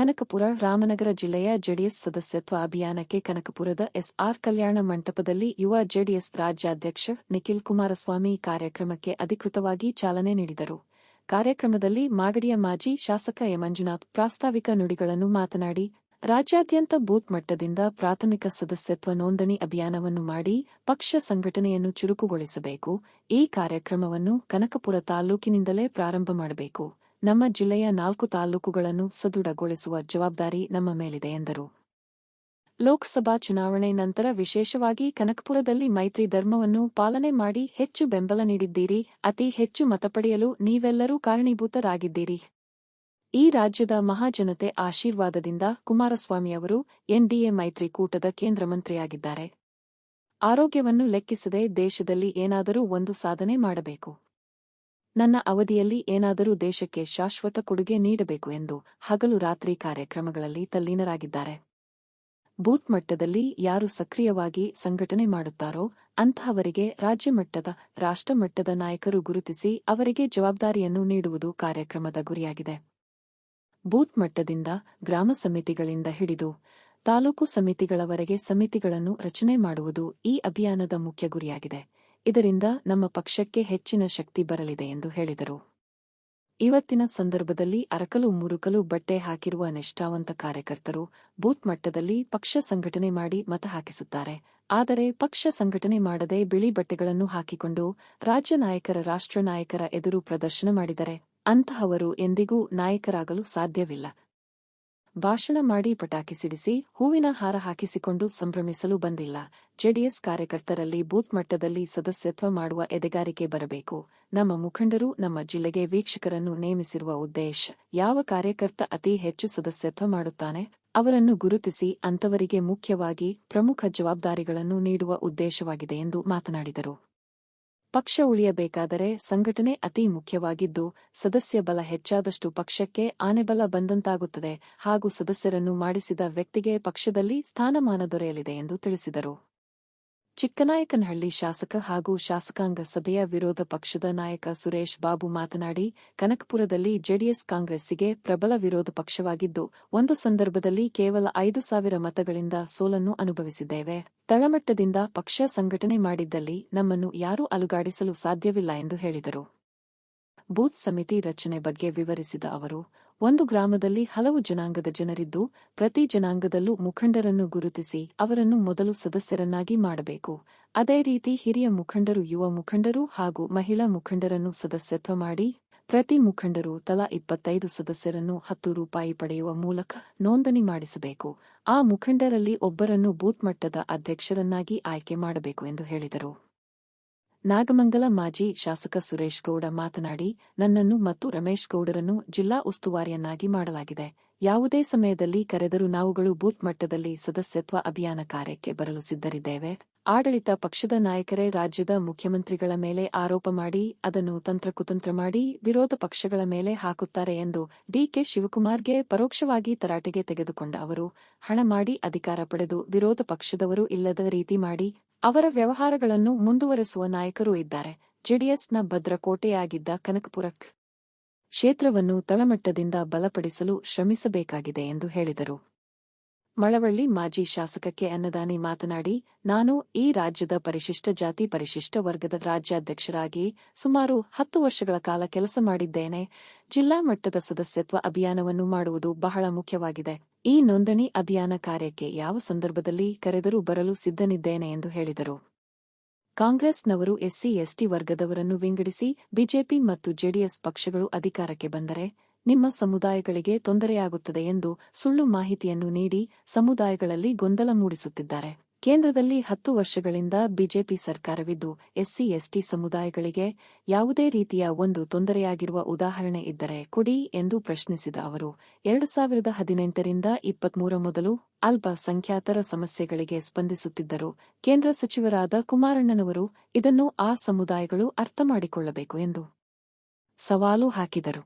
ಕನಕಪುರ ರಾಮನಗರ ಜಿಲ್ಲೆಯ ಜೆಡಿಎಸ್ ಸದಸ್ಯತ್ವ ಅಭಿಯಾನಕ್ಕೆ ಕನಕಪುರದ ಎಸ್ಆರ್ ಕಲ್ಯಾಣ ಮಂಟಪದಲ್ಲಿ ಯುವ ಜೆಡಿಎಸ್ ರಾಜ್ಯಾಧ್ಯಕ್ಷ ನಿಖಿಲ್ ಕುಮಾರಸ್ವಾಮಿ ಕಾರ್ಯಕ್ರಮಕ್ಕೆ ಅಧಿಕೃತವಾಗಿ ಚಾಲನೆ ನೀಡಿದರು. ಕಾರ್ಯಕ್ರಮದಲ್ಲಿ ಮಾಗಡಿಯ ಮಾಜಿ ಶಾಸಕ ಎ. ಮಂಜುನಾಥ್ ಪ್ರಾಸ್ತಾವಿಕ ನುಡಿಗಳನ್ನು ಮಾತನಾಡಿ, ರಾಜ್ಯಾದ್ಯಂತ ಬೂತ್ ಮಟ್ಟದಿಂದ ಪ್ರಾಥಮಿಕ ಸದಸ್ಯತ್ವ ನೋಂದಣಿ ಅಭಿಯಾನವನ್ನು ಮಾಡಿ ಪಕ್ಷ ಸಂಘಟನೆಯನ್ನು ಚುರುಕುಗೊಳಿಸಬೇಕು. ಈ ಕಾರ್ಯಕ್ರಮವನ್ನು ಕನಕಪುರ ತಾಲೂಕಿನಿಂದಲೇ ಪ್ರಾರಂಭ ಮಾಡಬೇಕು. ನಮ್ಮ ಜಿಲ್ಲೆಯ 4 ತಾಲೂಕುಗಳನ್ನು ಸದೃಢಗೊಳಿಸುವ ಜವಾಬ್ದಾರಿ ನಮ್ಮ ಮೇಲಿದೆ ಎಂದರು. ಲೋಕಸಭಾ ಚುನಾವಣೆ ನಂತರ ವಿಶೇಷವಾಗಿ ಕನಕಪುರದಲ್ಲಿ ಮೈತ್ರಿ ಧರ್ಮವನ್ನು ಪಾಲನೆ ಮಾಡಿ ಹೆಚ್ಚು ಬೆಂಬಲ ನೀಡಿದ್ದೀರಿ. ಅತಿ ಹೆಚ್ಚು ಮತ ಪಡೆಯಲು ನೀವೆಲ್ಲರೂ ಕಾರಣೀಭೂತರಾಗಿದ್ದೀರಿ. ಈ ರಾಜ್ಯದ ಮಹಾಜನತೆ ಆಶೀರ್ವಾದದಿಂದ ಕುಮಾರಸ್ವಾಮಿಯವರು ಎನ್ಡಿಎ ಮೈತ್ರಿಕೂಟದ ಕೇಂದ್ರ ಮಂತ್ರಿಯಾಗಿದ್ದಾರೆ. ಆರೋಗ್ಯವನ್ನು ಲೆಕ್ಕಿಸದೆ ದೇಶದಲ್ಲಿ ಏನಾದರೂ ಒಂದು ಸಾಧನೆ ಮಾಡಬೇಕು. ನನ್ನ ಅವಧಿಯಲ್ಲಿ ಏನಾದರೂ ದೇಶಕ್ಕೆ ಶಾಶ್ವತ ಕೊಡುಗೆ ನೀಡಬೇಕು ಎಂದು ಹಗಲು ರಾತ್ರಿ ಕಾರ್ಯಕ್ರಮಗಳಲ್ಲಿ ತಲ್ಲೀನರಾಗಿದ್ದಾರೆ. ಬೂತ್ ಮಟ್ಟದಲ್ಲಿ ಯಾರು ಸಕ್ರಿಯವಾಗಿ ಸಂಘಟನೆ ಮಾಡುತ್ತಾರೋ ಅಂತಹವರಿಗೆ ರಾಜ್ಯ ಮಟ್ಟದ, ರಾಷ್ಟ್ರ ಮಟ್ಟದ ನಾಯಕರು ಗುರುತಿಸಿ ಅವರಿಗೆ ಜವಾಬ್ದಾರಿಯನ್ನು ನೀಡುವುದು ಕಾರ್ಯಕ್ರಮದ ಗುರಿಯಾಗಿದೆ. ಬೂತ್ ಮಟ್ಟದಿಂದ ಗ್ರಾಮ ಸಮಿತಿಗಳಿಂದ ಹಿಡಿದು ತಾಲೂಕು ಸಮಿತಿಗಳವರೆಗೆ ಸಮಿತಿಗಳನ್ನು ರಚನೆ ಮಾಡುವುದು ಈ ಅಭಿಯಾನದ ಮುಖ್ಯ ಗುರಿಯಾಗಿದೆ. ಇದರಿಂದ ನಮ್ಮ ಪಕ್ಷಕ್ಕೆ ಹೆಚ್ಚಿನ ಶಕ್ತಿ ಬರಲಿದೆ ಎಂದು ಹೇಳಿದರು. ಇವತ್ತಿನ ಸಂದರ್ಭದಲ್ಲಿ ಅರಕಲು ಮುರುಕಲು ಬಟ್ಟೆ ಹಾಕಿರುವ ನಿಷ್ಠಾವಂತ ಕಾರ್ಯಕರ್ತರು ಬೂತ್ ಮಟ್ಟದಲ್ಲಿ ಪಕ್ಷ ಸಂಘಟನೆ ಮಾಡಿ ಮತ ಹಾಕಿಸುತ್ತಾರೆ. ಆದರೆ ಪಕ್ಷ ಸಂಘಟನೆ ಮಾಡದೆ ಬಿಳಿ ಬಟ್ಟೆಗಳನ್ನು ಹಾಕಿಕೊಂಡು ರಾಜ್ಯ ನಾಯಕರ, ರಾಷ್ಟ್ರ ನಾಯಕರ ಎದುರು ಪ್ರದರ್ಶನ ಮಾಡಿದರೆ ಅಂತಹವರು ಎಂದಿಗೂ ನಾಯಕರಾಗಲು ಸಾಧ್ಯವಿಲ್ಲ. ಭಾಷಣ ಮಾಡಿ ಪಟಾಕಿ ಸಿಡಿಸಿ ಹೂವಿನ ಹಾರ ಹಾಕಿಸಿಕೊಂಡು ಸಂಭ್ರಮಿಸಲು ಬಂದಿಲ್ಲ. ಜೆಡಿಎಸ್ ಕಾರ್ಯಕರ್ತರಲ್ಲಿ ಬೂತ್ ಮಟ್ಟದಲ್ಲಿ ಸದಸ್ಯತ್ವ ಮಾಡುವ ಎದೆಗಾರಿಕೆ ಬರಬೇಕು. ನಮ್ಮ ಮುಖಂಡರು ನಮ್ಮ ಜಿಲ್ಲೆಗೆ ವೀಕ್ಷಕರನ್ನು ನೇಮಿಸಿರುವ ಉದ್ದೇಶ, ಯಾವ ಕಾರ್ಯಕರ್ತ ಅತಿ ಹೆಚ್ಚು ಸದಸ್ಯತ್ವ ಮಾಡುತ್ತಾನೆ ಅವರನ್ನು ಗುರುತಿಸಿ ಅಂತವರಿಗೆ ಮುಖ್ಯವಾಗಿ ಪ್ರಮುಖ ಜವಾಬ್ದಾರಿಗಳನ್ನು ನೀಡುವ ಉದ್ದೇಶವಾಗಿದೆ ಎಂದು ಮಾತನಾಡಿದರು. ಪಕ್ಷ ಉಳಿಯಬೇಕಾದರೆ ಸಂಘಟನೆ ಅತಿ ಮುಖ್ಯವಾಗಿದ್ದು, ಸದಸ್ಯ ಬಲ ಹೆಚ್ಚಾದಷ್ಟು ಪಕ್ಷಕ್ಕೆ ಆನೆಬಲ ಬಂದಂತಾಗುತ್ತದೆ ಹಾಗೂ ಸದಸ್ಯರನ್ನು ಮಾಡಿಸಿದ ವ್ಯಕ್ತಿಗೆ ಪಕ್ಷದಲ್ಲಿ ಸ್ಥಾನಮಾನ ದೊರೆಯಲಿದೆ ಎಂದು ತಿಳಿಸಿದರು. ಚಿಕ್ಕನಾಯಕನಹಳ್ಳಿ ಶಾಸಕ ಹಾಗೂ ಶಾಸಕಾಂಗ ಸಭೆಯ ವಿರೋಧ ಪಕ್ಷದ ನಾಯಕ ಸುರೇಶ್ ಬಾಬು ಮಾತನಾಡಿ, ಕನಕಪುರದಲ್ಲಿ ಜೆಡಿಎಸ್ ಕಾಂಗ್ರೆಸ್ಸಿಗೆ ಪ್ರಬಲ ವಿರೋಧ ಪಕ್ಷವಾಗಿದ್ದು, ಒಂದು ಸಂದರ್ಭದಲ್ಲಿ ಕೇವಲ 5,000 ಮತಗಳಿಂದ ಸೋಲನ್ನು ಅನುಭವಿಸಿದ್ದೇವೆ. ತಳಮಟ್ಟದಿಂದ ಪಕ್ಷ ಸಂಘಟನೆ ಮಾಡಿದ್ದಲ್ಲಿ ನಮ್ಮನ್ನು ಯಾರೂ ಅಲುಗಾಡಿಸಲು ಸಾಧ್ಯವಿಲ್ಲ ಎಂದು ಹೇಳಿದರು. ಬೂತ್ ಸಮಿತಿ ರಚನೆ ಬಗ್ಗೆ ವಿವರಿಸಿದ ಅವರು, ಒಂದು ಗ್ರಾಮದಲ್ಲಿ ಹಲವು ಜನಾಂಗದ ಜನರಿದ್ದು, ಪ್ರತಿ ಜನಾಂಗದಲ್ಲೂ ಮುಖಂಡರನ್ನು ಗುರುತಿಸಿ ಅವರನ್ನು ಮೊದಲು ಸದಸ್ಯರನ್ನಾಗಿ ಮಾಡಬೇಕು. ಅದೇ ರೀತಿ ಹಿರಿಯ ಮುಖಂಡರು, ಯುವ ಮುಖಂಡರು ಹಾಗೂ ಮಹಿಳಾ ಮುಖಂಡರನ್ನು ಸದಸ್ಯತ್ವ ಮಾಡಿ ಪ್ರತಿ ಮುಖಂಡರು ತಲಾ 25 ಸದಸ್ಯರನ್ನು ₹10 ಪಡೆಯುವ ಮೂಲಕ ನೋಂದಣಿ ಮಾಡಿಸಬೇಕು. ಆ ಮುಖಂಡರಲ್ಲಿ ಒಬ್ಬರನ್ನು ಬೂತ್ ಮಟ್ಟದ ಅಧ್ಯಕ್ಷರನ್ನಾಗಿ ಆಯ್ಕೆ ಮಾಡಬೇಕು ಎಂದು ಹೇಳಿದರು. ನಾಗಮಂಗಲ ಮಾಜಿ ಶಾಸಕ ಸುರೇಶ್ ಗೌಡ ಮಾತನಾಡಿ, ನನ್ನನ್ನು ಮತ್ತು ರಮೇಶ್ ಗೌಡರನ್ನು ಜಿಲ್ಲಾ ಉಸ್ತುವಾರಿಯನ್ನಾಗಿ ಮಾಡಲಾಗಿದೆ. ಯಾವುದೇ ಸಮಯದಲ್ಲಿ ಕರೆದರೂ ನಾವುಗಳು ಬೂತ್ ಮಟ್ಟದಲ್ಲಿ ಸದಸ್ಯತ್ವ ಅಭಿಯಾನ ಕಾರ್ಯಕ್ಕೆ ಬರಲು ಸಿದ್ಧರಿದ್ದೇವೆ. ಆಡಳಿತ ಪಕ್ಷದ ನಾಯಕರೇ ರಾಜ್ಯದ ಮುಖ್ಯಮಂತ್ರಿಗಳ ಮೇಲೆ ಆರೋಪ ಮಾಡಿ ಅದನ್ನು ತಂತ್ರಕುತಂತ್ರ ಮಾಡಿ ವಿರೋಧ ಪಕ್ಷಗಳ ಮೇಲೆ ಹಾಕುತ್ತಾರೆ ಎಂದು ಡಿಕೆ ಶಿವಕುಮಾರ್ಗೆ ಪರೋಕ್ಷವಾಗಿ ತರಾಟೆಗೆ ತೆಗೆದುಕೊಂಡ ಅವರು, ಹಣ ಮಾಡಿ ಅಧಿಕಾರ ಪಡೆದು ವಿರೋಧ ಪಕ್ಷದವರು ಇಲ್ಲದ ರೀತಿ ಮಾಡಿ ಅವರ ವ್ಯವಹಾರಗಳನ್ನು ಮುಂದುವರೆಸುವ ನಾಯಕರೂ ಇದ್ದಾರೆ. ಜೆಡಿಎಸ್ನ ಭದ್ರಕೋಟೆಯಾಗಿದ್ದ ಕನಕಪುರ ಕ್ಷೇತ್ರವನ್ನು ತಳಮಟ್ಟದಿಂದ ಬಲಪಡಿಸಲು ಶ್ರಮಿಸಬೇಕಾಗಿದೆ ಎಂದು ಹೇಳಿದರು. ಮಳವಳ್ಳಿ ಮಾಜಿ ಶಾಸಕ ಕೆ. ಅನ್ನದಾನಿ ಮಾತನಾಡಿ, ನಾನು ಈ ರಾಜ್ಯದ ಪರಿಶಿಷ್ಟ ಜಾತಿ ಪರಿಶಿಷ್ಟ ವರ್ಗದ ರಾಜ್ಯಾಧ್ಯಕ್ಷರಾಗಿ ಸುಮಾರು 10 ವರ್ಷಗಳ ಕಾಲ ಕೆಲಸ ಮಾಡಿದ್ದೇನೆ. ಜಿಲ್ಲಾ ಮಟ್ಟದ ಸದಸ್ಯತ್ವ ಅಭಿಯಾನವನ್ನು ಮಾಡುವುದು ಬಹಳ ಮುಖ್ಯವಾಗಿದೆ. ಈ ನೋಂದಣಿ ಅಭಿಯಾನ ಕಾರ್ಯಕ್ಕೆ ಯಾವ ಸಂದರ್ಭದಲ್ಲಿ ಕರೆದರೂ ಬರಲು ಸಿದ್ಧನಿದ್ದೇನೆ ಎಂದು ಹೇಳಿದರು. ಕಾಂಗ್ರೆಸ್ನವರು ಎಸ್ಸಿ ಎಸ್ಟಿ ವರ್ಗದವರನ್ನು ವಿಂಗಡಿಸಿ ಬಿಜೆಪಿ ಮತ್ತು ಜೆಡಿಎಸ್ ಪಕ್ಷಗಳು ಅಧಿಕಾರಕ್ಕೆ ಬಂದರೆ ನಿಮ್ಮ ಸಮುದಾಯಗಳಿಗೆ ತೊಂದರೆಯಾಗುತ್ತದೆ ಎಂದು ಸುಳ್ಳು ಮಾಹಿತಿಯನ್ನು ನೀಡಿ ಸಮುದಾಯಗಳಲ್ಲಿ ಗೊಂದಲ ಮೂಡಿಸುತ್ತಿದ್ದಾರೆ. ಕೇಂದ್ರದಲ್ಲಿ 10 ವರ್ಷಗಳಿಂದ ಬಿಜೆಪಿ ಸರ್ಕಾರವಿದ್ದು ಎಸ್ಸಿ ಎಸ್ಟಿ ಸಮುದಾಯಗಳಿಗೆ ಯಾವುದೇ ರೀತಿಯ ಒಂದು ತೊಂದರೆಯಾಗಿರುವ ಉದಾಹರಣೆ ಇದ್ದರೆ ಕೊಡಿ ಎಂದು ಪ್ರಶ್ನಿಸಿದ ಅವರು, 2018ರಿಂದ 23 ಮೊದಲು ಅಲ್ಪಸಂಖ್ಯಾತರ ಸಮಸ್ಯೆಗಳಿಗೆ ಸ್ಪಂದಿಸುತ್ತಿದ್ದರು. ಕೇಂದ್ರ ಸಚಿವರಾದ ಕುಮಾರಣ್ಣನವರು ಇದನ್ನು ಆ ಸಮುದಾಯಗಳು ಅರ್ಥ ಮಾಡಿಕೊಳ್ಳಬೇಕು ಎಂದು ಸವಾಲು ಹಾಕಿದರು.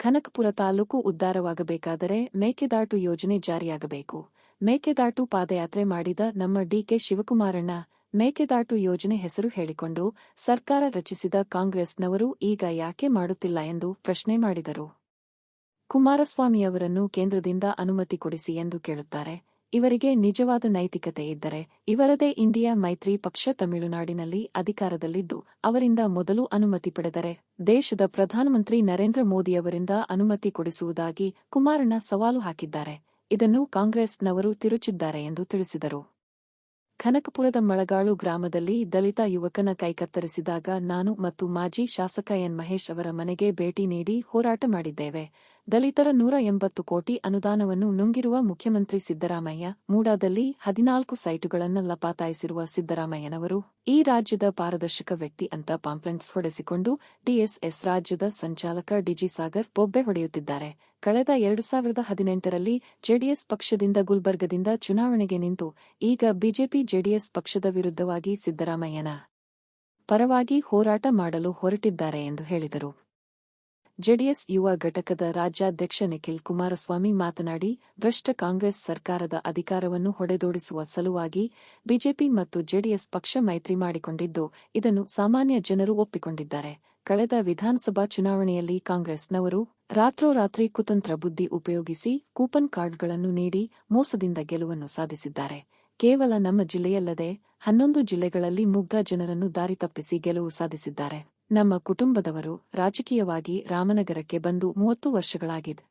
ಕನಕಪುರ ತಾಲೂಕು ಉದ್ಧಾರವಾಗಬೇಕಾದರೆ ಮೇಕೆದಾಟು ಯೋಜನೆ ಜಾರಿಯಾಗಬೇಕು. ಮೇಕೆದಾಟು ಪಾದಯಾತ್ರೆ ಮಾಡಿದ ನಮ್ಮ ಡಿಕೆ ಶಿವಕುಮಾರಣ್ಣ ಮೇಕೆದಾಟು ಯೋಜನೆ ಹೆಸರು ಹೇಳಿಕೊಂಡು ಸರ್ಕಾರ ರಚಿಸಿದ ಕಾಂಗ್ರೆಸ್ನವರು ಈಗ ಯಾಕೆ ಮಾಡುತ್ತಿಲ್ಲ ಎಂದು ಪ್ರಶ್ನೆ ಮಾಡಿದರು. ಕುಮಾರಸ್ವಾಮಿಯವರನ್ನು ಕೇಂದ್ರದಿಂದ ಅನುಮತಿ ಕೊಡಿಸಿ ಎಂದು ಕೇಳುತ್ತಾರೆ. ಇವರಿಗೆ ನಿಜವಾದ ನೈತಿಕತೆ ಇದ್ದರೆ ಇವರದೇ ಇಂಡಿಯಾ ಮೈತ್ರಿ ಪಕ್ಷ ತಮಿಳುನಾಡಿನಲ್ಲಿ ಅಧಿಕಾರದಲ್ಲಿದ್ದು ಅವರಿಂದ ಮೊದಲು ಅನುಮತಿ ಪಡೆದರೆ ದೇಶದ ಪ್ರಧಾನಮಂತ್ರಿ ನರೇಂದ್ರ ಮೋದಿಯವರಿಂದ ಅನುಮತಿ ಕೊಡಿಸುವುದಾಗಿ ಕುಮಾರಣ್ಣ ಸವಾಲು ಹಾಕಿದ್ದಾರೆ. ಇದನ್ನು ಕಾಂಗ್ರೆಸ್ನವರು ತಿರುಚಿದ್ದಾರೆ ಎಂದು ತಿಳಿಸಿದರು. ಕನಕಪುರದ ಮಳಗಾಳು ಗ್ರಾಮದಲ್ಲಿ ದಲಿತ ಯುವಕನ ಕೈಕತ್ತರಿಸಿದಾಗ ನಾನು ಮತ್ತು ಮಾಜಿ ಶಾಸಕ ಎನ್ ಮಹೇಶ್ ಅವರ ಮನೆಗೆ ಭೇಟಿ ನೀಡಿ ಹೋರಾಟ ಮಾಡಿದ್ದೇವೆ. ದಲಿತರ 180 ಕೋಟಿ ಅನುದಾನವನ್ನು ನುಂಗಿರುವ ಮುಖ್ಯಮಂತ್ರಿ ಸಿದ್ದರಾಮಯ್ಯ, ಮೂಡಾದಲ್ಲಿ 14 ಸೈಟುಗಳನ್ನು ಲಪಾತಾಯಿಸಿರುವ ಸಿದ್ದರಾಮಯ್ಯನವರು ಈ ರಾಜ್ಯದ ಪಾರದರ್ಶಕ ವ್ಯಕ್ತಿ ಅಂತ ಪಾಂಪ್ಲೆಟ್ಸ್ ಹೊಡೆಸಿಕೊಂಡು ಟಿಎಸ್ಎಸ್ ರಾಜ್ಯದ ಸಂಚಾಲಕ ಡಿಜಿ ಸಾಗರ್ ಬೊಬ್ಬೆ ಹೊಡೆಯುತ್ತಿದ್ದಾರೆ. ಕಳೆದ 2018ರಲ್ಲಿ ಜೆಡಿಎಸ್ ಪಕ್ಷದಿಂದ ಗುಲ್ಬರ್ಗದಿಂದ ಚುನಾವಣೆಗೆ ನಿಂತು ಈಗ ಬಿಜೆಪಿ ಜೆಡಿಎಸ್ ಪಕ್ಷದ ವಿರುದ್ಧವಾಗಿ ಸಿದ್ದರಾಮಯ್ಯನ ಪರವಾಗಿ ಹೋರಾಟ ಮಾಡಲು ಹೊರಟಿದ್ದಾರೆ ಎಂದು ಹೇಳಿದರು. ಜೆಡಿಎಸ್ ಯುವ ಘಟಕದ ರಾಜ್ಯಾಧ್ಯಕ್ಷ ನಿಖಿಲ್ ಕುಮಾರಸ್ವಾಮಿ ಮಾತನಾಡಿ, ಭ್ರಷ್ಟ ಕಾಂಗ್ರೆಸ್ ಸರ್ಕಾರದ ಅಧಿಕಾರವನ್ನು ಹೊಡೆದೋಡಿಸುವ ಸಲುವಾಗಿ ಬಿಜೆಪಿ ಮತ್ತು ಜೆಡಿಎಸ್ ಪಕ್ಷ ಮೈತ್ರಿ ಮಾಡಿಕೊಂಡಿದ್ದು, ಇದನ್ನು ಸಾಮಾನ್ಯ ಜನರು ಒಪ್ಪಿಕೊಂಡಿದ್ದಾರೆ. ಕಳೆದ ವಿಧಾನಸಭಾ ಚುನಾವಣೆಯಲ್ಲಿ ಕಾಂಗ್ರೆಸ್ನವರು ರಾತ್ರೋರಾತ್ರಿ ಕುತಂತ್ರ ಬುದ್ಧಿ ಉಪಯೋಗಿಸಿ ಕೂಪನ್ ಕಾರ್ಡ್ಗಳನ್ನು ನೀಡಿ ಮೋಸದಿಂದ ಗೆಲುವನ್ನು ಸಾಧಿಸಿದ್ದಾರೆ. ಕೇವಲ ನಮ್ಮ ಜಿಲ್ಲೆಯಲ್ಲದೆ 11 ಜಿಲ್ಲೆಗಳಲ್ಲಿ ಮುಗ್ಧ ಜನರನ್ನು ದಾರಿ ತಪ್ಪಿಸಿ ಗೆಲುವು ಸಾಧಿಸಿದ್ದಾರೆ. ನಮ್ಮ ಕುಟುಂಬದವರು ರಾಜಕೀಯವಾಗಿ ರಾಮನಗರಕ್ಕೆ ಬಂದು 30 ವರ್ಷಗಳಾಗಿದೆ.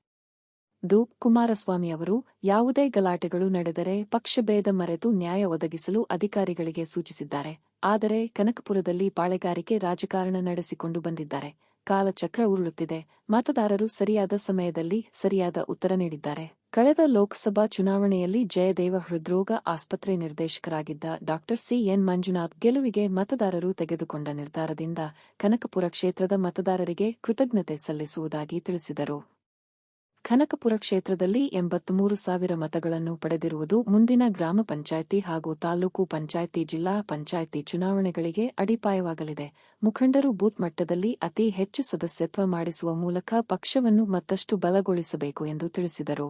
ಕುಮಾರಸ್ವಾಮಿ ಅವರು ಯಾವುದೇ ಗಲಾಟೆಗಳು ನಡೆದರೆ ಪಕ್ಷಭೇದ ಮರೆತು ನ್ಯಾಯ ಒದಗಿಸಲು ಅಧಿಕಾರಿಗಳಿಗೆ ಸೂಚಿಸಿದ್ದಾರೆ. ಆದರೆ ಕನಕಪುರದಲ್ಲಿ ಪಾಳೆಗಾರಿಕೆ ರಾಜಕಾರಣ ನಡೆಸಿಕೊಂಡು ಬಂದಿದ್ದಾರೆ. ಕಾಲಚಕ್ರ ಉರುಳುತ್ತಿದೆ. ಮತದಾರರು ಸರಿಯಾದ ಸಮಯದಲ್ಲಿ ಸರಿಯಾದ ಉತ್ತರ ನೀಡಿದ್ದಾರೆ. ಕಳೆದ ಲೋಕಸಭಾ ಚುನಾವಣೆಯಲ್ಲಿ ಜಯದೇವ ಹೃದ್ರೋಗ ಆಸ್ಪತ್ರೆ ನಿರ್ದೇಶಕರಾಗಿದ್ದ ಡಾ ಸಿ.ಎನ್. ಮಂಜುನಾಥ್ ಗೆಲುವಿಗೆ ಮತದಾರರು ತೆಗೆದುಕೊಂಡ ನಿರ್ಧಾರದಿಂದ ಕನಕಪುರ ಕ್ಷೇತ್ರದ ಮತದಾರರಿಗೆ ಕೃತಜ್ಞತೆ ಸಲ್ಲಿಸುವುದಾಗಿ ತಿಳಿಸಿದರು. ಕನಕಪುರ ಕ್ಷೇತ್ರದಲ್ಲಿ 83,000 ಮತಗಳನ್ನು ಪಡೆದಿರುವುದು ಮುಂದಿನ ಗ್ರಾಮ ಪಂಚಾಯಿತಿ ಹಾಗೂ ತಾಲೂಕು ಪಂಚಾಯಿತಿ, ಜಿಲ್ಲಾ ಪಂಚಾಯಿತಿ ಚುನಾವಣೆಗಳಿಗೆ ಅಡಿಪಾಯವಾಗಲಿದೆ. ಮುಖಂಡರು ಬೂತ್ ಮಟ್ಟದಲ್ಲಿ ಅತಿ ಹೆಚ್ಚು ಸದಸ್ಯತ್ವ ಮಾಡಿಸುವ ಮೂಲಕ ಪಕ್ಷವನ್ನು ಮತ್ತಷ್ಟು ಬಲಗೊಳಿಸಬೇಕು ಎಂದು ತಿಳಿಸಿದರು.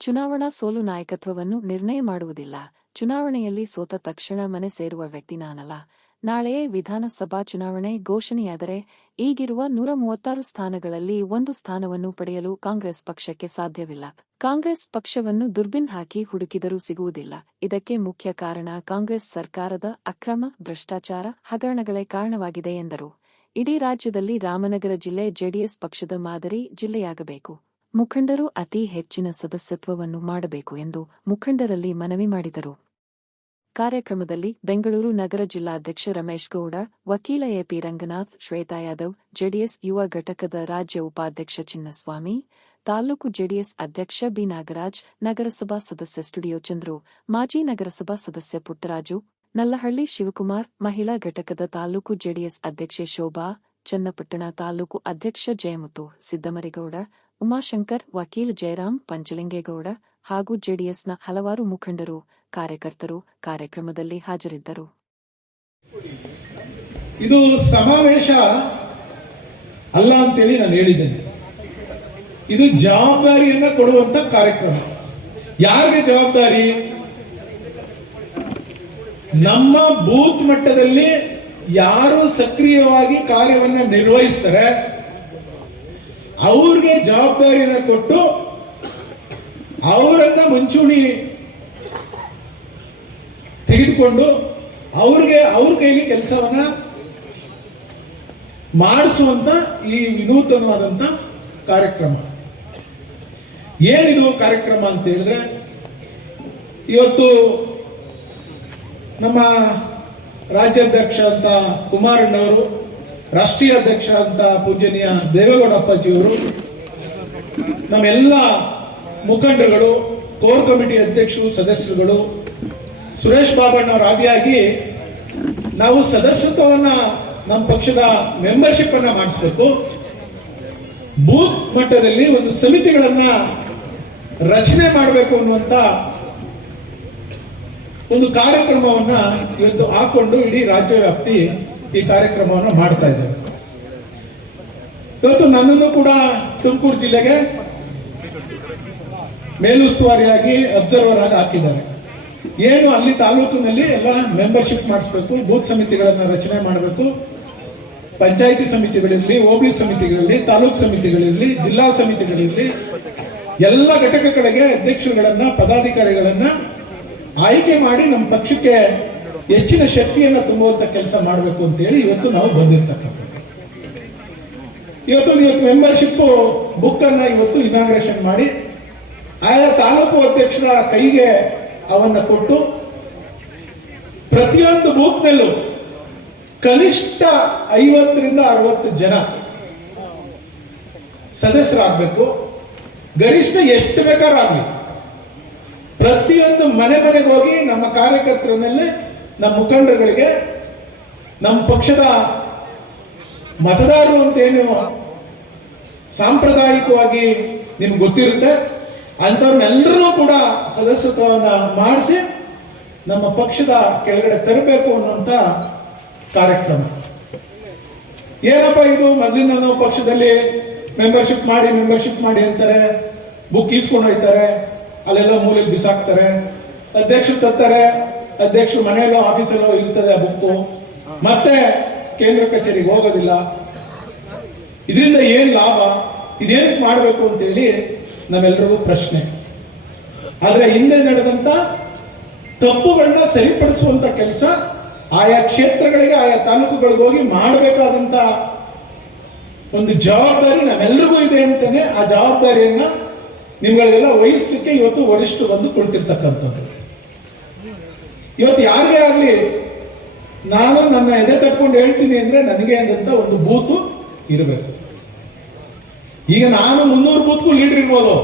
ಚುನಾವಣಾ ಸೋಲು ನಾಯಕತ್ವವನ್ನು ನಿರ್ಣಯ ಮಾಡುವುದಿಲ್ಲ. ಚುನಾವಣೆಯಲ್ಲಿ ಸೋತ ತಕ್ಷಣ ಮನೆ ಸೇರುವ ವ್ಯಕ್ತಿ ನಾನಲ್ಲ. ನಾಳೆಯೇ ವಿಧಾನಸಭಾ ಚುನಾವಣೆ ಘೋಷಣೆಯಾದರೆ ಈಗಿರುವ 136 ಸ್ಥಾನಗಳಲ್ಲಿ 1 ಸ್ಥಾನವನ್ನು ಪಡೆಯಲು ಕಾಂಗ್ರೆಸ್ ಪಕ್ಷಕ್ಕೆ ಸಾಧ್ಯವಿಲ್ಲ. ಕಾಂಗ್ರೆಸ್ ಪಕ್ಷವನ್ನು ದುರ್ಬಿನ್ ಹಾಕಿ ಹುಡುಕಿದರೂ ಸಿಗುವುದಿಲ್ಲ. ಇದಕ್ಕೆ ಮುಖ್ಯ ಕಾರಣ ಕಾಂಗ್ರೆಸ್ ಸರ್ಕಾರದ ಅಕ್ರಮ, ಭ್ರಷ್ಟಾಚಾರ, ಹಗರಣಗಳೇ ಕಾರಣವಾಗಿದೆ ಎಂದರು. ಇಡೀ ರಾಜ್ಯದಲ್ಲಿ ರಾಮನಗರ ಜಿಲ್ಲೆ ಜೆಡಿಎಸ್ ಪಕ್ಷದ ಮಾದರಿ ಜಿಲ್ಲೆಯಾಗಬೇಕು. ಮುಖಂಡರು ಅತಿ ಹೆಚ್ಚಿನ ಸದಸ್ಯತ್ವವನ್ನು ಮಾಡಬೇಕು ಎಂದು ಮುಖಂಡರಲ್ಲಿ ಮನವಿ ಮಾಡಿದರು. ಕಾರ್ಯಕ್ರಮದಲ್ಲಿ ಬೆಂಗಳೂರು ನಗರ ಜಿಲ್ಲಾಧ್ಯಕ್ಷ ರಮೇಶ್ ಗೌಡ, ವಕೀಲ ಎಪಿ ರಂಗನಾಥ್, ಶ್ವೇತಾ ಯಾದವ್, ಜೆಡಿಎಸ್ ಯುವ ಘಟಕದ ರಾಜ್ಯ ಉಪಾಧ್ಯಕ್ಷ ಚಿನ್ನಸ್ವಾಮಿ, ತಾಲೂಕು ಜೆಡಿಎಸ್ ಅಧ್ಯಕ್ಷ ಬಿ ನಾಗರಾಜ್, ನಗರಸಭಾ ಸದಸ್ಯ ಸ್ಟುಡಿಯೋ ಚಂದ್ರು, ಮಾಜಿ ನಗರಸಭಾ ಸದಸ್ಯ ಪುಟ್ಟರಾಜು, ನಲ್ಲಹಳ್ಳಿ ಶಿವಕುಮಾರ್, ಮಹಿಳಾ ಘಟಕದ ತಾಲೂಕು ಜೆಡಿಎಸ್ ಅಧ್ಯಕ್ಷೆ ಶೋಭಾ, ಚನ್ನಪಟ್ಟಣ ತಾಲೂಕು ಅಧ್ಯಕ್ಷ ಜಯಮುತ್ತು, ಸಿದ್ದಮರಿಗೌಡ, ಉಮಾಶಂಕರ್, ವಕೀಲ ಜಯರಾಮ್, ಪಂಚಲಿಂಗೇಗೌಡ ಹಾಗೂ ಜೆಡಿಎಸ್ನ ಹಲವಾರು ಮುಖಂಡರು, ಕಾರ್ಯಕರ್ತರು ಕಾರ್ಯಕ್ರಮದಲ್ಲಿ ಹಾಜರಿದ್ದರು. ಇದು ಸಮಾವೇಶ ಅಲ್ಲ ಅಂತೇಳಿ ನಾನು ಹೇಳಿದ್ದೇನೆ. ಇದು ಜವಾಬ್ದಾರಿಯನ್ನ ಕೊಡುವಂತ ಕಾರ್ಯಕ್ರಮ. ಯಾರಿಗೆ ಜವಾಬ್ದಾರಿ? ನಮ್ಮ ಬೂತ್ ಮಟ್ಟದಲ್ಲಿ ಯಾರು ಸಕ್ರಿಯವಾಗಿ ಕಾರ್ಯವನ್ನ ನಿರ್ವಹಿಸ್ತಾರೆ ಅವ್ರಿಗೆ ಜವಾಬ್ದಾರಿಯನ್ನ ಕೊಟ್ಟು ಅವರನ್ನ ಮುಂಚೂಣಿ ತೆಗೆದುಕೊಂಡು ಅವ್ರ ಕೈಲಿ ಕೆಲಸವನ್ನ ಮಾಡಿಸುವಂತ ಈ ವಿನೂತನವಾದಂತ ಕಾರ್ಯಕ್ರಮ. ಏನಿದು ಕಾರ್ಯಕ್ರಮ ಅಂತ ಹೇಳಿದ್ರೆ, ಇವತ್ತು ನಮ್ಮ ರಾಜ್ಯಾಧ್ಯಕ್ಷ ಅಂತ ಕುಮಾರಣ್ಣವರು, ರಾಷ್ಟ್ರೀಯ ಅಧ್ಯಕ್ಷ ಅಂತ ಪೂಜನೀಯ ದೇವೇಗೌಡ ಅಪ್ಪಾಜಿಯವರು, ನಮ್ಮೆಲ್ಲ ಮುಖಂಡರುಗಳು, ಕೋರ್ ಕಮಿಟಿ ಅಧ್ಯಕ್ಷರು, ಸದಸ್ಯರುಗಳು, ಸುರೇಶ್ ಬಾಬಣ್ಣವರ ಆದಿಯಾಗಿ ನಾವು ಸದಸ್ಯತ್ವವನ್ನ ನಮ್ಮ ಪಕ್ಷದ ಮೆಂಬರ್ಶಿಪ್ ಅನ್ನ ಮಾಡಿಸ್ಬೇಕು. ಬೂತ್ ಮಟ್ಟದಲ್ಲಿ ಒಂದು ಸಮಿತಿಗಳನ್ನ ರಚನೆ ಮಾಡಬೇಕು ಅನ್ನುವಂತ ಒಂದು ಕಾರ್ಯಕ್ರಮವನ್ನ ಇವತ್ತು ಹಾಕೊಂಡು ಇಡೀ ರಾಜ್ಯ ವ್ಯಾಪ್ತಿ ಈ ಕಾರ್ಯಕ್ರಮವನ್ನು ಮಾಡ್ತಾ ಇದ್ದೇವೆ. ಇವತ್ತು ನನ್ನನ್ನು ಕೂಡ ತುಮಕೂರು ಜಿಲ್ಲೆಗೆ ಮೇಲುಸ್ತುವಾರಿಯಾಗಿ ಅಬ್ಸರ್ವರ್ ಆಗಿ ಹಾಕಿದ್ದಾರೆ. ಏನು ಅಲ್ಲಿ ತಾಲೂಕಿನಲ್ಲಿ ಎಲ್ಲ ಮೆಂಬರ್ಶಿಪ್ ಮಾಡಿಸ್ಬೇಕು, ಬೂತ್ ಸಮಿತಿಗಳನ್ನ ರಚನೆ ಮಾಡಬೇಕು, ಪಂಚಾಯಿತಿ ಸಮಿತಿಗಳಿರಲಿ, ಹೋಬಳಿ ಸಮಿತಿಗಳಿರಲಿ, ತಾಲೂಕು ಸಮಿತಿಗಳಿರಲಿ, ಜಿಲ್ಲಾ ಸಮಿತಿಗಳಿರಲಿ, ಎಲ್ಲ ಘಟಕಗಳಿಗೆ ಅಧ್ಯಕ್ಷರುಗಳನ್ನ, ಪದಾಧಿಕಾರಿಗಳನ್ನ ಆಯ್ಕೆ ಮಾಡಿ ನಮ್ಮ ಪಕ್ಷಕ್ಕೆ ಹೆಚ್ಚಿನ ಶಕ್ತಿಯನ್ನ ತುಂಬುವಂತ ಕೆಲಸ ಮಾಡಬೇಕು ಅಂತೇಳಿ ಇವತ್ತು ನಾವು ಬಂದಿರ್ತಕ್ಕಂಥದ್ದು. ಇವತ್ತು ಮೆಂಬರ್ಶಿಪ್ ಬುಕ್ ಅನ್ನ ಇವತ್ತು ಇನಾಗ್ರೇಷನ್ ಮಾಡಿ ಆಯಾ ತಾಲೂಕು ಅಧ್ಯಕ್ಷರ ಕೈಗೆ ಅವನ್ನ ಕೊಟ್ಟು ಪ್ರತಿಯೊಂದು ಬೂತ್ನಲ್ಲೂ ಕನಿಷ್ಠ 50ರಿಂದ 60 ಜನ ಸದಸ್ಯರಾಗಬೇಕು. ಗರಿಷ್ಠ ಎಷ್ಟು ಬೇಕಾರಾಗಲಿ ಪ್ರತಿಯೊಂದು ಮನೆಗೆ ಹೋಗಿ ನಮ್ಮ ಕಾರ್ಯಕರ್ತರ ಮೇಲೆ, ನಮ್ಮ ಮುಖಂಡರುಗಳಿಗೆ, ನಮ್ಮ ಪಕ್ಷದ ಮತದಾರರು ಅಂತೇನು ಸಾಂಪ್ರದಾಯಿಕವಾಗಿ ನಿಮ್ಗೆ ಗೊತ್ತಿರುತ್ತೆ, ಅಂಥವ್ರನ್ನೆಲ್ಲರೂ ಕೂಡ ಸದಸ್ಯತ್ವವನ್ನು ಮಾಡಿಸಿ ನಮ್ಮ ಪಕ್ಷದ ಕೆಳಗಡೆ ತರಬೇಕು ಅನ್ನುವಂಥ ಕಾರ್ಯಕ್ರಮ. ಏನಪ್ಪ ಇದು, ಮೊದಲಿನ ಪಕ್ಷದಲ್ಲಿ ಮೆಂಬರ್ಶಿಪ್ ಮಾಡಿ ಅಂತಾರೆ, ಬುಕ್ ಈಸ್ಕೊಂಡು ಹೋಗ್ತಾರೆ, ಅಲ್ಲೆಲ್ಲ ಮೂಲೆಗೆ ಬಿಸಾಕ್ತಾರೆ, ಅಧ್ಯಕ್ಷರು ತರ್ತಾರೆ, ಅಧ್ಯಕ್ಷರು ಮನೆಯಲ್ಲೋ ಆಫೀಸಲ್ಲೋ ಇರ್ತದೆ ಆ ಬುಕ್ಕು, ಮತ್ತೆ ಕೇಂದ್ರ ಕಚೇರಿಗೆ ಹೋಗೋದಿಲ್ಲ. ಇದರಿಂದ ಏನ್ ಲಾಭ, ಇದೇನಕ್ಕೆ ಮಾಡಬೇಕು ಅಂತೇಳಿ ನಾವೆಲ್ಲರಿಗೂ ಪ್ರಶ್ನೆ. ಆದ್ರೆ ಹಿಂದೆ ನಡೆದಂತ ತಪ್ಪುಗಳನ್ನ ಸರಿಪಡಿಸುವಂತ ಕೆಲಸ ಆಯಾ ಕ್ಷೇತ್ರಗಳಿಗೆ, ಆಯಾ ತಾಲೂಕುಗಳಿಗೆ ಹೋಗಿ ಮಾಡಬೇಕಾದಂತ ಒಂದು ಜವಾಬ್ದಾರಿ ನಮ್ಮೆಲ್ಲರಿಗೂ ಇದೆ ಅಂತಾನೆ. ಆ ಜವಾಬ್ದಾರಿಯನ್ನ ನಿಮ್ಗಳಿಗೆಲ್ಲ ವಹಿಸ್ಲಿಕ್ಕೆ ಇವತ್ತು ವರಿಷ್ಠರು ಬಂದು ಕುಳಿತಿರ್ತಕ್ಕಂಥದ್ದು. ಇವತ್ತು ಯಾರಿಗೇ ಆಗ್ಲಿ ನಾನು ನನ್ನ ಎದೆ ತಟ್ಕೊಂಡು ಹೇಳ್ತೀನಿ ಅಂದ್ರೆ ನನಗೆ ಅಂತ ಒಂದು ಬೂತು ಇರಬೇಕು. ಈಗ ನಾನು 300 ಬೂತ್ಗೂ ಲೀಡರ್ ಇರ್ಬೋದು,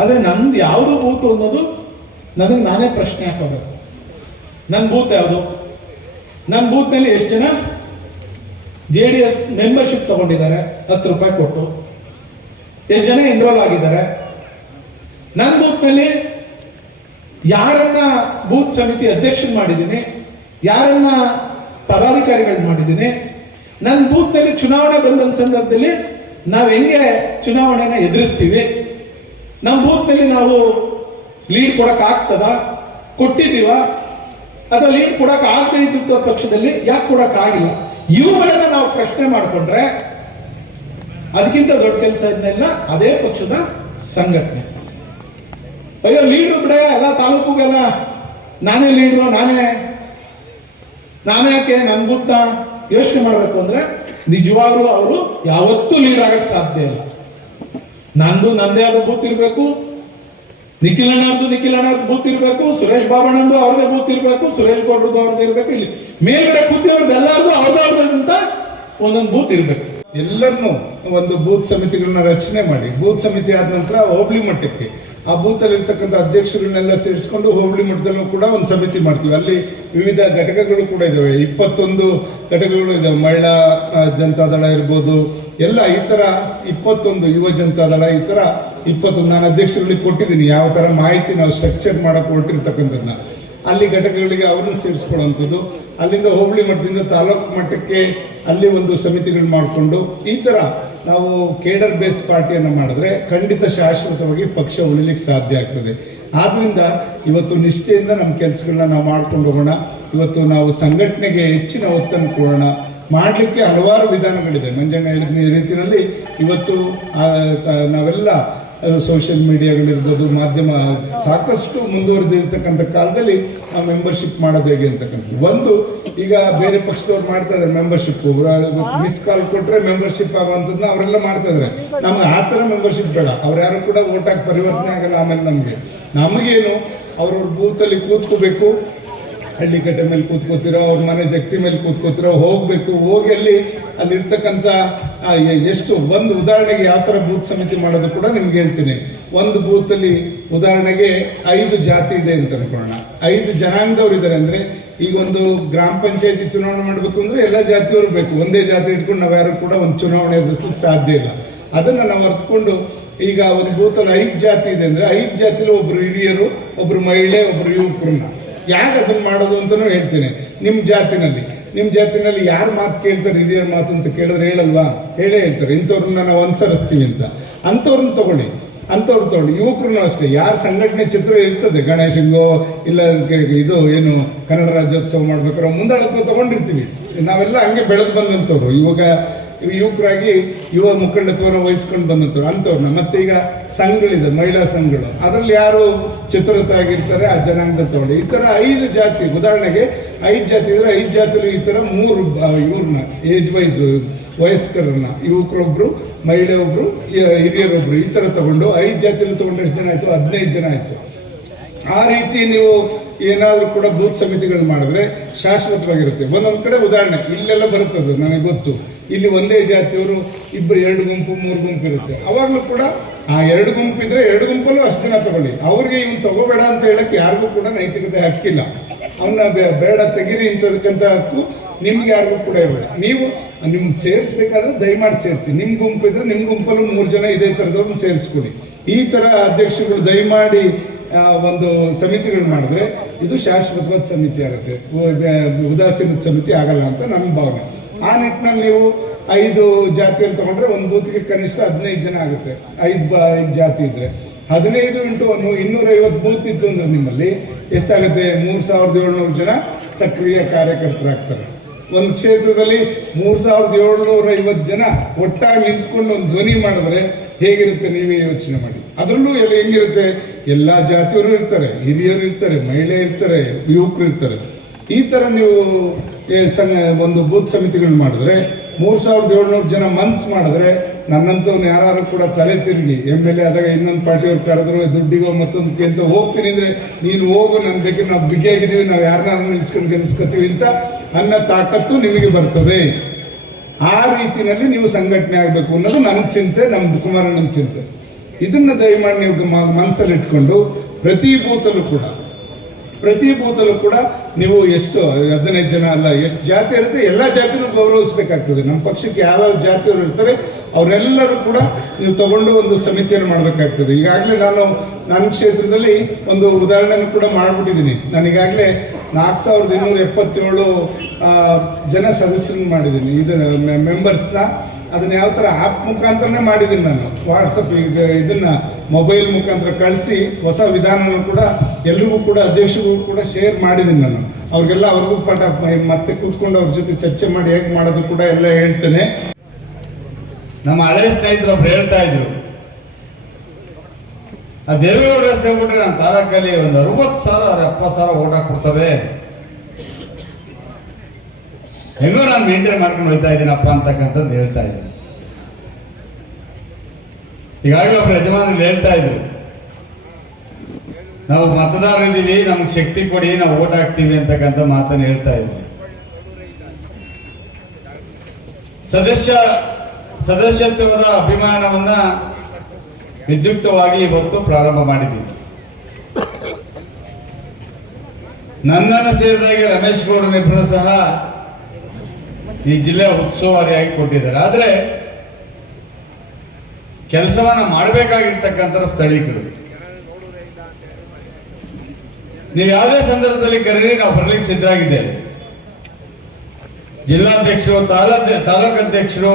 ಆದ್ರೆ ನಂದು ಯಾವುದು ಬೂತು ಅನ್ನೋದು ನನಗೆ ನಾನೇ ಪ್ರಶ್ನೆ ಹಾಕೋಬೇಕು. ನನ್ನ ಬೂತ್ ಯಾವುದು, ನನ್ನ ಬೂತ್ನಲ್ಲಿ ಎಷ್ಟು ಜನ JDS ಮೆಂಬರ್ಶಿಪ್ ತಗೊಂಡಿದ್ದಾರೆ 10 ರೂಪಾಯಿ ಕೊಟ್ಟು, ಎಷ್ಟು ಜನ ಎನ್ರೋಲ್ ಆಗಿದ್ದಾರೆ, ನನ್ನ ಬೂತ್ನಲ್ಲಿ ಯಾರನ್ನ ಬೂತ್ ಸಮಿತಿ ಅಧ್ಯಕ್ಷ ಮಾಡಿದ್ದೀನಿ, ಯಾರನ್ನ ಪದಾಧಿಕಾರಿಗಳು ಮಾಡಿದ್ದೀನಿ, ನನ್ನ ಬೂತ್ನಲ್ಲಿ ಚುನಾವಣೆ ಬಂದ ಸಂದರ್ಭದಲ್ಲಿ ನಾವು ಹೆಂಗೆ ಚುನಾವಣೆನ ಎದುರಿಸ್ತೀವಿ, ನಮ್ಮ ಬೂತ್ನಲ್ಲಿ ನಾವು ಲೀಡ್ ಕೊಡಕ್ ಆಗ್ತದ, ಕೊಟ್ಟಿದ್ದೀವ, ಅಥವಾ ಲೀಡ್ ಕೊಡಕ್ ಆಗದೇ ಇದ್ದ ಪಕ್ಷದಲ್ಲಿ ಯಾಕೆ ಕೊಡಕ್ ಆಗಿಲ್ಲ, ಇವುಗಳನ್ನ ನಾವು ಪ್ರಶ್ನೆ ಮಾಡಿಕೊಂಡ್ರೆ ಅದಕ್ಕಿಂತ ದೊಡ್ಡ ಕೆಲಸ ಇದನ್ನೆಲ್ಲ ಅದೇ ಪಕ್ಷದ ಸಂಘಟನೆ. ಅಯ್ಯೋ ಲೀಡ್ರು ಬಿಡ, ಎಲ್ಲ ತಾಲೂಕುಗೆಲ್ಲ ನಾನೇ ಲೀಡ್ರು, ನಾನೇ ಯಾಕೆ ನನ್ನ ಬೂತ ಯೋಚನೆ ಮಾಡಬೇಕು ಅಂದ್ರೆ ನಿಜವಾಗ್ಲೂ ಅವರು ಯಾವತ್ತೂ ಲೀಡ್ ಆಗಕ್ಕೆ ಸಾಧ್ಯ ಇಲ್ಲ. ನಂದೇ ಆದ ಬೂತ್ ಇರಬೇಕು, ನಿಖಿಲ್ ಅಣ್ಣವ್ರದ್ದು ಬೂತ್ ಇರಬೇಕು, ಸುರೇಶ್ ಬಾಬಣ್ಣಂದು ಅವ್ರದೇ ಬೂತ್ ಇರಬೇಕು, ಸುರೇಶ್ ಗೌಡ್ರದ್ದು ಅವ್ರದ್ದು ಇರಬೇಕು, ಇಲ್ಲಿ ಮೇಲ್ಗಡೆ ಕೂತಿರೋದು ಎಲ್ಲರಿಗೂ ಅವ್ರದಂತ ಒಂದೊಂದು ಬೂತ್ ಇರಬೇಕು. ಎಲ್ಲರನ್ನೂ ಒಂದು ಬೂತ್ ಸಮಿತಿಗಳನ್ನ ರಚನೆ ಮಾಡಿ, ಬೂತ್ ಸಮಿತಿ ಆದ ನಂತರ ಹೋಬಳಿ ಮಟ್ಟಕ್ಕೆ ಆ ಬೂತ್ ಅಲ್ಲಿ ಇರ್ತಕ್ಕಂಥ ಅಧ್ಯಕ್ಷರನ್ನೆಲ್ಲ ಸೇರಿಸ್ಕೊಂಡು ಹೋಬಳಿ ಮಟ್ಟದಲ್ಲೂ ಕೂಡ ಒಂದು ಸಮಿತಿ ಮಾಡ್ತೀವಿ. ಅಲ್ಲಿ ವಿವಿಧ ಘಟಕಗಳು ಕೂಡ ಇದಾವೆ, 21 ಘಟಕಗಳು ಇದಾವೆ. ಮಹಿಳಾ ಜನತಾದಳ ಇರ್ಬೋದು, ಎಲ್ಲ ಈ ತರ 21 ಯುವ ಜನತಾದಳ, ಈ ತರ 21 ನಾನು ಅಧ್ಯಕ್ಷರಲ್ಲಿ ಕೊಟ್ಟಿದ್ದೀನಿ. ಯಾವ ತರ ಮಾಹಿತಿ ನಾವು ಸ್ಟ್ರಕ್ಚರ್ ಮಾಡಕ್ಕೆ ಹೊರಟಿರ್ತಕ್ಕಂಥದ್ದನ್ನ ಅಲ್ಲಿ ಘಟಕಗಳಿಗೆ ಅವ್ರನ್ನ ಸೇರಿಸ್ಕೊಳ್ಳುವಂಥದ್ದು. ಅಲ್ಲಿಂದ ಹೋಬಳಿ ಮಟ್ಟದಿಂದ ತಾಲೂಕು ಮಟ್ಟಕ್ಕೆ ಅಲ್ಲಿ ಒಂದು ಸಮಿತಿಗಳು ಮಾಡಿಕೊಂಡು ಈ ಥರ ನಾವು ಕೇಡರ್ ಬೇಸ್ ಪಾರ್ಟಿಯನ್ನು ಮಾಡಿದ್ರೆ ಖಂಡಿತ ಶಾಶ್ವತವಾಗಿ ಪಕ್ಷ ಉಳಿಲಿಕ್ಕೆ ಸಾಧ್ಯ ಆಗ್ತದೆ. ಆದ್ದರಿಂದ ಇವತ್ತು ನಿಷ್ಠೆಯಿಂದ ನಮ್ಮ ಕೆಲಸಗಳನ್ನ ನಾವು ಮಾಡ್ಕೊಂಡು ಹೋಗೋಣ. ಇವತ್ತು ನಾವು ಸಂಘಟನೆಗೆ ಹೆಚ್ಚಿನ ಒತ್ತನ್ನು ಕೊಡೋಣ. ಮಾಡಲಿಕ್ಕೆ ಹಲವಾರು ವಿಧಾನಗಳಿದೆ. ಮಂಜಣ್ಣ ಹೇಳಿದ ರೀತಿಯಲ್ಲಿ ಇವತ್ತು ನಾವೆಲ್ಲ ಸೋಷಿಯಲ್ ಮೀಡಿಯಾಗಳಿರ್ಬೋದು, ಮಾಧ್ಯಮ ಸಾಕಷ್ಟು ಮುಂದುವರೆದಿರ್ತಕ್ಕಂಥ ಕಾಲದಲ್ಲಿ ನಾವು ಮೆಂಬರ್ಶಿಪ್ ಮಾಡೋದು ಹೇಗೆ ಅಂತಕ್ಕಂಥದ್ದು. ಒಂದು ಈಗ ಬೇರೆ ಪಕ್ಷದವ್ರು ಮಾಡ್ತಾ ಇದ್ದಾರೆ ಮೆಂಬರ್ಶಿಪ್, ಮಿಸ್ ಕಾಲ್ ಕೊಟ್ಟರೆ ಮೆಂಬರ್ಶಿಪ್ ಆಗುವಂಥದ್ದನ್ನ ಅವರೆಲ್ಲ ಮಾಡ್ತಾ ಇದ್ದಾರೆ. ನಮ್ಗೆ ಆ ಥರ ಮೆಂಬರ್ಶಿಪ್ ಬೇಡ. ಅವ್ರು ಯಾರು ಕೂಡ ಓಟಾಗಿ ಪರಿವರ್ತನೆ ಆಗಲ್ಲ. ಆಮೇಲೆ ನಮಗೇನು ಅವ್ರವ್ರ ಬೂತಲ್ಲಿ ಕೂತ್ಕೋಬೇಕು, ಹಳ್ಳಿ ಕಟ್ಟೆ ಮೇಲೆ ಕೂತ್ಕೋತಿರೋ, ಅವ್ರ ಮನೆ ಜಗ್ತಿ ಮೇಲೆ ಕೂತ್ಕೋತಿರೋ, ಹೋಗ್ಬೇಕು, ಹೋಗಿ ಅಲ್ಲಿರ್ತಕ್ಕಂಥ ಎಷ್ಟು ಒಂದು ಉದಾಹರಣೆಗೆ ಯಾವ ಥರ ಬೂತ್ ಸಮಿತಿ ಮಾಡೋದು ಕೂಡ ನಿಮ್ಗೆ ಹೇಳ್ತೀನಿ. ಒಂದು ಬೂತಲ್ಲಿ ಉದಾಹರಣೆಗೆ 5 ಜಾತಿ ಇದೆ ಅಂತ ಅನ್ಕೊಳ್ಳೋಣ, 5 ಜನಾಂಗದವ್ರು ಇದ್ದಾರೆ ಅಂದರೆ ಈಗ ಒಂದು ಗ್ರಾಮ ಪಂಚಾಯತಿ ಚುನಾವಣೆ ಮಾಡಬೇಕು ಅಂದರೆ ಎಲ್ಲ ಜಾತಿಯವರು ಬೇಕು. ಒಂದೇ ಜಾತಿ ಇಟ್ಕೊಂಡು ನಾವು ಯಾರು ಕೂಡ ಒಂದು ಚುನಾವಣೆ ಎದುರಿಸ್ಲಿಕ್ಕೆ ಸಾಧ್ಯ ಇಲ್ಲ. ಅದನ್ನು ನಾವು ಅರ್ಥಕೊಂಡು ಈಗ ಒಂದು ಬೂತಲ್ಲಿ 5 ಜಾತಿ ಇದೆ ಅಂದರೆ 5 ಜಾತಿಲಿ ಒಬ್ರು ಹಿರಿಯರು, ಒಬ್ರು ಮಹಿಳೆ, ಒಬ್ರು ಯುವಕರನ್ನ ಯಾಕೆ ಅದನ್ನು ಮಾಡೋದು ಅಂತಲೂ ಹೇಳ್ತೇನೆ. ನಿಮ್ಮ ಜಾತಿನಲ್ಲಿ ಯಾರು ಮಾತು ಕೇಳ್ತಾರೆ, ಹಿರಿಯರ ಮಾತು ಅಂತ ಕೇಳಿದ್ರೆ ಹೇಳಲ್ವಾ? ಹೇಳ್ತಾರೆ ಇಂಥವ್ರನ್ನ ನಾವು ಅನುಸರಿಸ್ತೀವಿ ಅಂತ. ಅಂಥವ್ರನ್ನ ತಗೊಳ್ಳಿ. ಅಂಥವ್ರು ತಗೊಂಡು ಯುವಕರು ಅಷ್ಟೇ ಯಾರ ಸಂಘಟನೆ ಚಿತ್ರ ಇರ್ತದೆ ಗಣೇಶಂಗೋ ಇಲ್ಲ ಇದು ಏನು ಕನ್ನಡ ರಾಜ್ಯೋತ್ಸವ ಮಾಡ್ಬೇಕಾದ್ರೆ ಮುಂದಾಳತ್ವ ತಗೊಂಡಿರ್ತೀವಿ ನಾವೆಲ್ಲ ಹಂಗೆ ಬೆಳೆದು ಬಂದಂಥವ್ರು ಇವಾಗ ಯುವಕರಾಗಿ ಯುವ ಮುಖಂಡತ್ವವನ್ನು ವಹಿಸ್ಕೊಂಡು ಬಂದಂಥವ್ರು ಅಂಥವ್ರನ್ನ ಮತ್ತೆ ಈಗ ಸಂಘಗಳಿದೆ ಮಹಿಳಾ ಸಂಘಗಳು ಅದರಲ್ಲಿ ಯಾರು ಚಿತ್ರರಥ ಆಗಿರ್ತಾರೆ ಆ ಜನಾಂಗದಲ್ಲಿ ತಗೊಂಡು ಈ ಥರ 5 ಜಾತಿ ಉದಾಹರಣೆಗೆ 5 ಜಾತಿ ಇದ್ರೆ 5 ಜಾತಿಲಿ ಈ ಥರ 3 ಇವ್ರನ್ನ ಏಜ್ ವೈಸ್ ವಯಸ್ಕರನ್ನ ಯುವಕರೊಬ್ರು ಮಹಿಳೆ ಒಬ್ರು ಹಿರಿಯರೊಬ್ರು ಈ ಥರ ತಗೊಂಡು 5 ಜಾತಿಯಲ್ಲಿ ತಗೊಂಡು ಎಷ್ಟು ಜನ ಆಯಿತು 15 ಜನ ಆಯಿತು ಆ ರೀತಿ ನೀವು ಏನಾದರೂ ಕೂಡ ಬೂತ್ ಸಮಿತಿಗಳು ಮಾಡಿದ್ರೆ ಶಾಶ್ವತವಾಗಿರುತ್ತೆ ಒಂದೊಂದು ಕಡೆ ಉದಾಹರಣೆ ಇಲ್ಲೆಲ್ಲ ಬರುತ್ತದು ನನಗೆ ಗೊತ್ತು ಇಲ್ಲಿ ಒಂದೇ ಜಾತಿಯವರು ಇಬ್ಬರು 2 ಗುಂಪು 3 ಗುಂಪು ಇರುತ್ತೆ ಅವಾಗಲೂ ಕೂಡ ಆ 2 ಗುಂಪು ಇದ್ರೆ 2 ಗುಂಪಲ್ಲೂ ಅಷ್ಟು ಜನ ತಗೊಳ್ಳಿ ಅವ್ರಿಗೆ ಇವ್ನು ತಗೋಬೇಡ ಅಂತ ಹೇಳಕ್ಕೆ ಯಾರಿಗೂ ಕೂಡ ನೈತಿಕತೆ ಹಕ್ಕಿಲ್ಲ ಅವನ್ನ ಬೇಡ ತೆಗೀರಿ ಅಂತಕ್ಕಂಥ ಹಕ್ಕು ನಿಮ್ಗೆ ಯಾರಿಗೂ ಕೂಡ ಇರಲ್ಲ ನೀವು ನಿಮ್ಗೆ ಸೇರಿಸ್ಬೇಕಾದ್ರೆ ದಯಮಾಡಿ ಸೇರಿಸಿ ನಿಮ್ಮ ಗುಂಪು ಇದ್ರೆ ನಿಮ್ಮ ಗುಂಪಲ್ಲೂ 3 ಜನ ಇದೇ ಥರದವ್ರನ್ನ ಸೇರಿಸ್ಕೊಡಿ ಈ ಥರ ಅಧ್ಯಕ್ಷಗಳು ದಯಮಾಡಿ ಒಂದು ಸಮಿತಿಗಳು ಮಾಡಿದ್ರೆ ಇದು ಶಾಶ್ವತವಾದ ಸಮಿತಿ ಆಗುತ್ತೆ ಉದಾಸೀನ ಸಮಿತಿ ಆಗಲ್ಲ ಅಂತ ನನ್ನ ಭಾವನೆ ಆ ನಿಟ್ಟಿನಲ್ಲಿ ನೀವು 5 ಜಾತಿಯಲ್ಲಿ ತಗೊಂಡ್ರೆ ಒಂದು ಬೂತ್ಗೆ ಕನಿಷ್ಠ 15 ಜನ ಆಗುತ್ತೆ 5 ಜಾತಿ ಇದ್ರೆ 15 × 250 ಬೂತ್ ಇತ್ತು ಅಂದ್ರೆ ನಿಮ್ಮಲ್ಲಿ ಎಷ್ಟಾಗುತ್ತೆ 3700 ಜನ ಸಕ್ರಿಯ ಕಾರ್ಯಕರ್ತರಾಗ್ತಾರೆ ಒಂದು ಕ್ಷೇತ್ರದಲ್ಲಿ 3750 ಜನ ಒಟ್ಟಾಗಿ ನಿಂತ್ಕೊಂಡು ಒಂದು ಧ್ವನಿ ಮಾಡಿದ್ರೆ ಹೇಗಿರುತ್ತೆ ನೀವೇ ಯೋಚನೆ ಮಾಡಿ ಅದರಲ್ಲೂ ಹೆಂಗಿರುತ್ತೆ ಎಲ್ಲ ಜಾತಿಯವರು ಇರ್ತಾರೆ ಹಿರಿಯರು ಇರ್ತಾರೆ ಮಹಿಳೆ ಇರ್ತಾರೆ ಯುವಕರು ಇರ್ತಾರೆ ಈ ಥರ ನೀವು ಒಂದು ಬೂತ್ ಸಮಿತಿಗಳು ಮಾಡಿದ್ರೆ 3700 ಜನ ಮನ್ಸು ಮಾಡಿದ್ರೆ ನನ್ನಂಥವ್ನು ಯಾರು ಕೂಡ ತಲೆ ತಿರುಗಿ MLA ಆದಾಗ ಇನ್ನೊಂದು ಪಾರ್ಟಿಯವ್ರು ಕರೆದ್ರು ದುಡ್ಡಿಗೋ ಮತ್ತೊಂದಕ್ಕೆ ಅಂತ ಹೋಗ್ತೀನಿ ಅಂದರೆ ನೀನು ಹೋಗು ನನ್ನ ಬೇಕಾದ್ರೆ ನಾವು ಬಿಗಿಯಾಗಿದ್ದೀವಿ ನಾವು ಯಾರನ್ನ ನಿಲ್ಸ್ಕೊಂಡು ಗೆಲ್ಸ್ಕೊತೀವಿ ಅಂತ ಅನ್ನೋ ತಾಕತ್ತು ನಿಮಗೆ ಬರ್ತದೆ ಆ ರೀತಿಯಲ್ಲಿ ನೀವು ಸಂಘಟನೆ ಆಗಬೇಕು ಅನ್ನೋದು ನನ್ನ ಚಿಂತೆ ನಮ್ಮ ಕುಮಾರಣ್ಣನ ಚಿಂತೆ ಇದನ್ನು ದಯಮಾಡಿ ನೀವು ಮನಸ್ಸಲ್ಲಿ ಇಟ್ಕೊಂಡು ಪ್ರತಿ ಬೂತಲ್ಲೂ ಕೂಡ ನೀವು ಎಷ್ಟು 15 ಜನ ಅಲ್ಲ ಎಷ್ಟು ಜಾತಿ ಇರುತ್ತೆ ಎಲ್ಲ ಜಾತಿನೂ ಗೌರವಿಸಬೇಕಾಗ್ತದೆ ನಮ್ಮ ಪಕ್ಷಕ್ಕೆ ಯಾವ್ಯಾವ ಜಾತಿಯವರು ಇರ್ತಾರೆ ಅವರೆಲ್ಲರೂ ಕೂಡ ನೀವು ತಗೊಂಡು ಒಂದು ಸಮಿತಿಯನ್ನು ಮಾಡಬೇಕಾಗ್ತದೆ ಈಗಾಗಲೇ ನನ್ನ ಕ್ಷೇತ್ರದಲ್ಲಿ ಒಂದು ಉದಾಹರಣೆಯನ್ನು ಕೂಡ ಮಾಡಿಬಿಟ್ಟಿದ್ದೀನಿ ನಾನೀಗಾಗಲೇ 4277 ಜನ ಸದಸ್ಯರನ್ನು ಮಾಡಿದ್ದೀನಿ ಇದನ್ನು ಮೆಂಬರ್ಸ್ನ ಅದನ್ನ ಯಾವ ಥರ ಆ್ಯಪ್ ಮುಖಾಂತರನೇ ಮಾಡಿದ್ದೀನಿ ನಾನು ವಾಟ್ಸಪ್ ಇದನ್ನು ಮೊಬೈಲ್ ಮುಖಾಂತರ ಕಳಿಸಿ ಹೊಸ ವಿಧಾನವನ್ನು ಕೂಡ ಎಲ್ರಿಗೂ ಕೂಡ ಅಧ್ಯಕ್ಷರಿಗೂ ಕೂಡ ಶೇರ್ ಮಾಡಿದ್ದೀನಿ ನಾನು ಅವ್ರಿಗೂ ಪಾಠ ಮತ್ತೆ ಕೂತ್ಕೊಂಡು ಅವ್ರ ಜೊತೆ ಚರ್ಚೆ ಮಾಡಿ ಹೇಗೆ ಮಾಡೋದು ಕೂಡ ಎಲ್ಲ ಹೇಳ್ತೇನೆ ನಮ್ಮ ಹಳೆಯ ಸ್ನೇಹಿತರೊಬ್ರು ಹೇಳ್ತಾ ಇದ್ರು ಆ ದೇವೇಗೌಡ ಸೇರ್ಬಿಟ್ರೆ ನಮ್ಮ ತಾಲೂಕಲ್ಲಿ ಒಂದು 60,000 70,000 ಓಟ್ ಹಾಕ್ಬಿಡ್ತವೆ ಹೆಂಗೋ ನಾನು ಮೇಂಟೈನ್ ಮಾಡ್ಕೊಂಡು ಹೋಗ್ತಾ ಇದ್ದೀನಪ್ಪ ಅಂತಕ್ಕಂಥದ್ದು ಹೇಳ್ತಾ ಇದ್ದೀನಿ ಈಗಾಗಲೇ ಒಬ್ಬರು ಯಜಮಾನರು ಹೇಳ್ತಾ ಇದ್ರು ನಾವು ಮತದಾರರಿದ್ದೀವಿ ನಮ್ಗೆ ಶಕ್ತಿ ಕೊಡಿ ನಾವು ಓಟ್ ಹಾಕ್ತೀವಿ ಅಂತಕ್ಕಂಥ ಮಾತನ್ನು ಹೇಳ್ತಾ ಇದ್ರು ಸದಸ್ಯತ್ವದ ಅಭಿಮಾನವನ್ನ ವಿದ್ಯುಕ್ತವಾಗಿ ಇವತ್ತು ಪ್ರಾರಂಭ ಮಾಡಿದ್ದೀವಿ ನನ್ನನ್ನು ಸೇರಿದಾಗೆ ರಮೇಶ್ ಗೌಡನಿಬ್ಬರು ಸಹ ಈ ಜಿಲ್ಲೆಯ ಉತ್ಸವಾರಿಯಾಗಿ ಕೊಟ್ಟಿದ್ದಾರೆ ಆದರೆ ಕೆಲಸವನ್ನ ಮಾಡಬೇಕಾಗಿರ್ತಕ್ಕಂಥ ಸ್ಥಳೀಕರು ನೀವು ಯಾವುದೇ ಸಂದರ್ಭದಲ್ಲಿ ಕರೀರಿ ನಾವು ಬರ್ಲಿಕ್ಕೆ ಸಿದ್ಧರಾಗಿದ್ದೇವೆ ಜಿಲ್ಲಾಧ್ಯಕ್ಷರು ತಾಲೂಕು ಅಧ್ಯಕ್ಷರು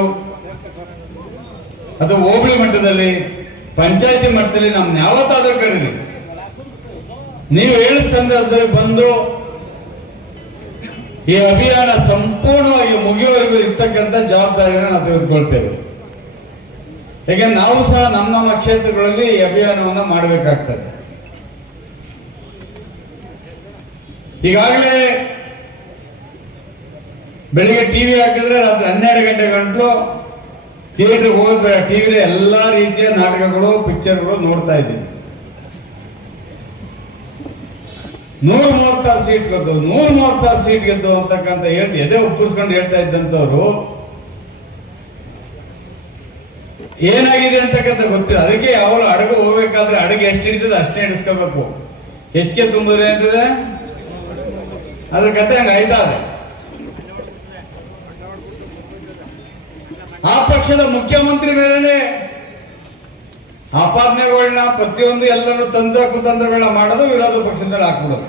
ಅಥವಾ ಹೋಬಳಿ ಮಟ್ಟದಲ್ಲಿ ಪಂಚಾಯತಿ ಮಟ್ಟದಲ್ಲಿ ನಮ್ನ ಯಾವತ್ತಾದ್ರೂ ಕರೀರಿ ನೀವು ಹೇಳಿದ ಸಂದರ್ಭದಲ್ಲಿ ಬಂದು ಈ ಅಭಿಯಾನ ಸಂಪೂರ್ಣವಾಗಿ ಮುಗಿಯುವವರೆಗೂ ಇರ್ತಕ್ಕಂಥ ಜವಾಬ್ದಾರಿಯನ್ನು ನಾವು ತೆಗೆದುಕೊಳ್ತೇವೆ ಯಾಕೆಂದ್ರೆ ನಾವು ಸಹ ನಮ್ಮ ಕ್ಷೇತ್ರಗಳಲ್ಲಿ ಈ ಅಭಿಯಾನವನ್ನು ಮಾಡಬೇಕಾಗ್ತದೆ ಈಗಾಗಲೇ ಬೆಳಿಗ್ಗೆ ಟಿವಿ ಹಾಕಿದ್ರೆ ರಾತ್ರಿ 12 ಗಂಟೆ ಗಂಟಲು ಥಿಯೇಟರ್ಗೆ ಹೋಗೋದು ಬೇಡ ಟಿವಿಲಿ ಎಲ್ಲಾ ರೀತಿಯ ನಾಟಕಗಳು ಪಿಕ್ಚರ್ಗಳು ನೋಡ್ತಾ ಇದ್ದೀವಿ 136 ಸೀಟ್ ಗೆದ್ದು 136 ಸೀಟ್ ಗೆದ್ದು ಅಂತಕ್ಕಂಥ ಎದೆ ಉಪ್ಪರಿಸ್ಕೊಂಡು ಹೇಳ್ತಾ ಇದ್ದಂಥವ್ರು ಏನಾಗಿದೆ ಅಂತಕ್ಕಂಥ ಗೊತ್ತಿಲ್ಲ ಅದಕ್ಕೆ ಯಾವಾಗ ಅಡಗು ಹೋಗ್ಬೇಕಾದ್ರೆ ಅಡಗೆ ಎಷ್ಟು ಹಿಡಿತದೆ ಅಷ್ಟೇ ಹಿಡಿಸ್ಕೋಬೇಕು ಹೆಚ್ಚಿಗೆ ತುಂಬಿದ್ರೆ ಏನಿದೆ ಅದ್ರ ಕತೆ ಹಂಗ ಆಯ್ತಾ ಇದೆ ಆ ಪಕ್ಷದ ಮುಖ್ಯಮಂತ್ರಿ ಮೇಲೇನೆ ಆಪಾದನೆಗಳನ್ನ ಪ್ರತಿಯೊಂದು ಎಲ್ಲರೂ ತಂತ್ರ ಕುತಂತ್ರಗಳನ್ನ ಮಾಡೋದು ವಿರೋಧ ಪಕ್ಷದ ಮೇಲೆ ಹಾಕ್ಬಿಡೋದು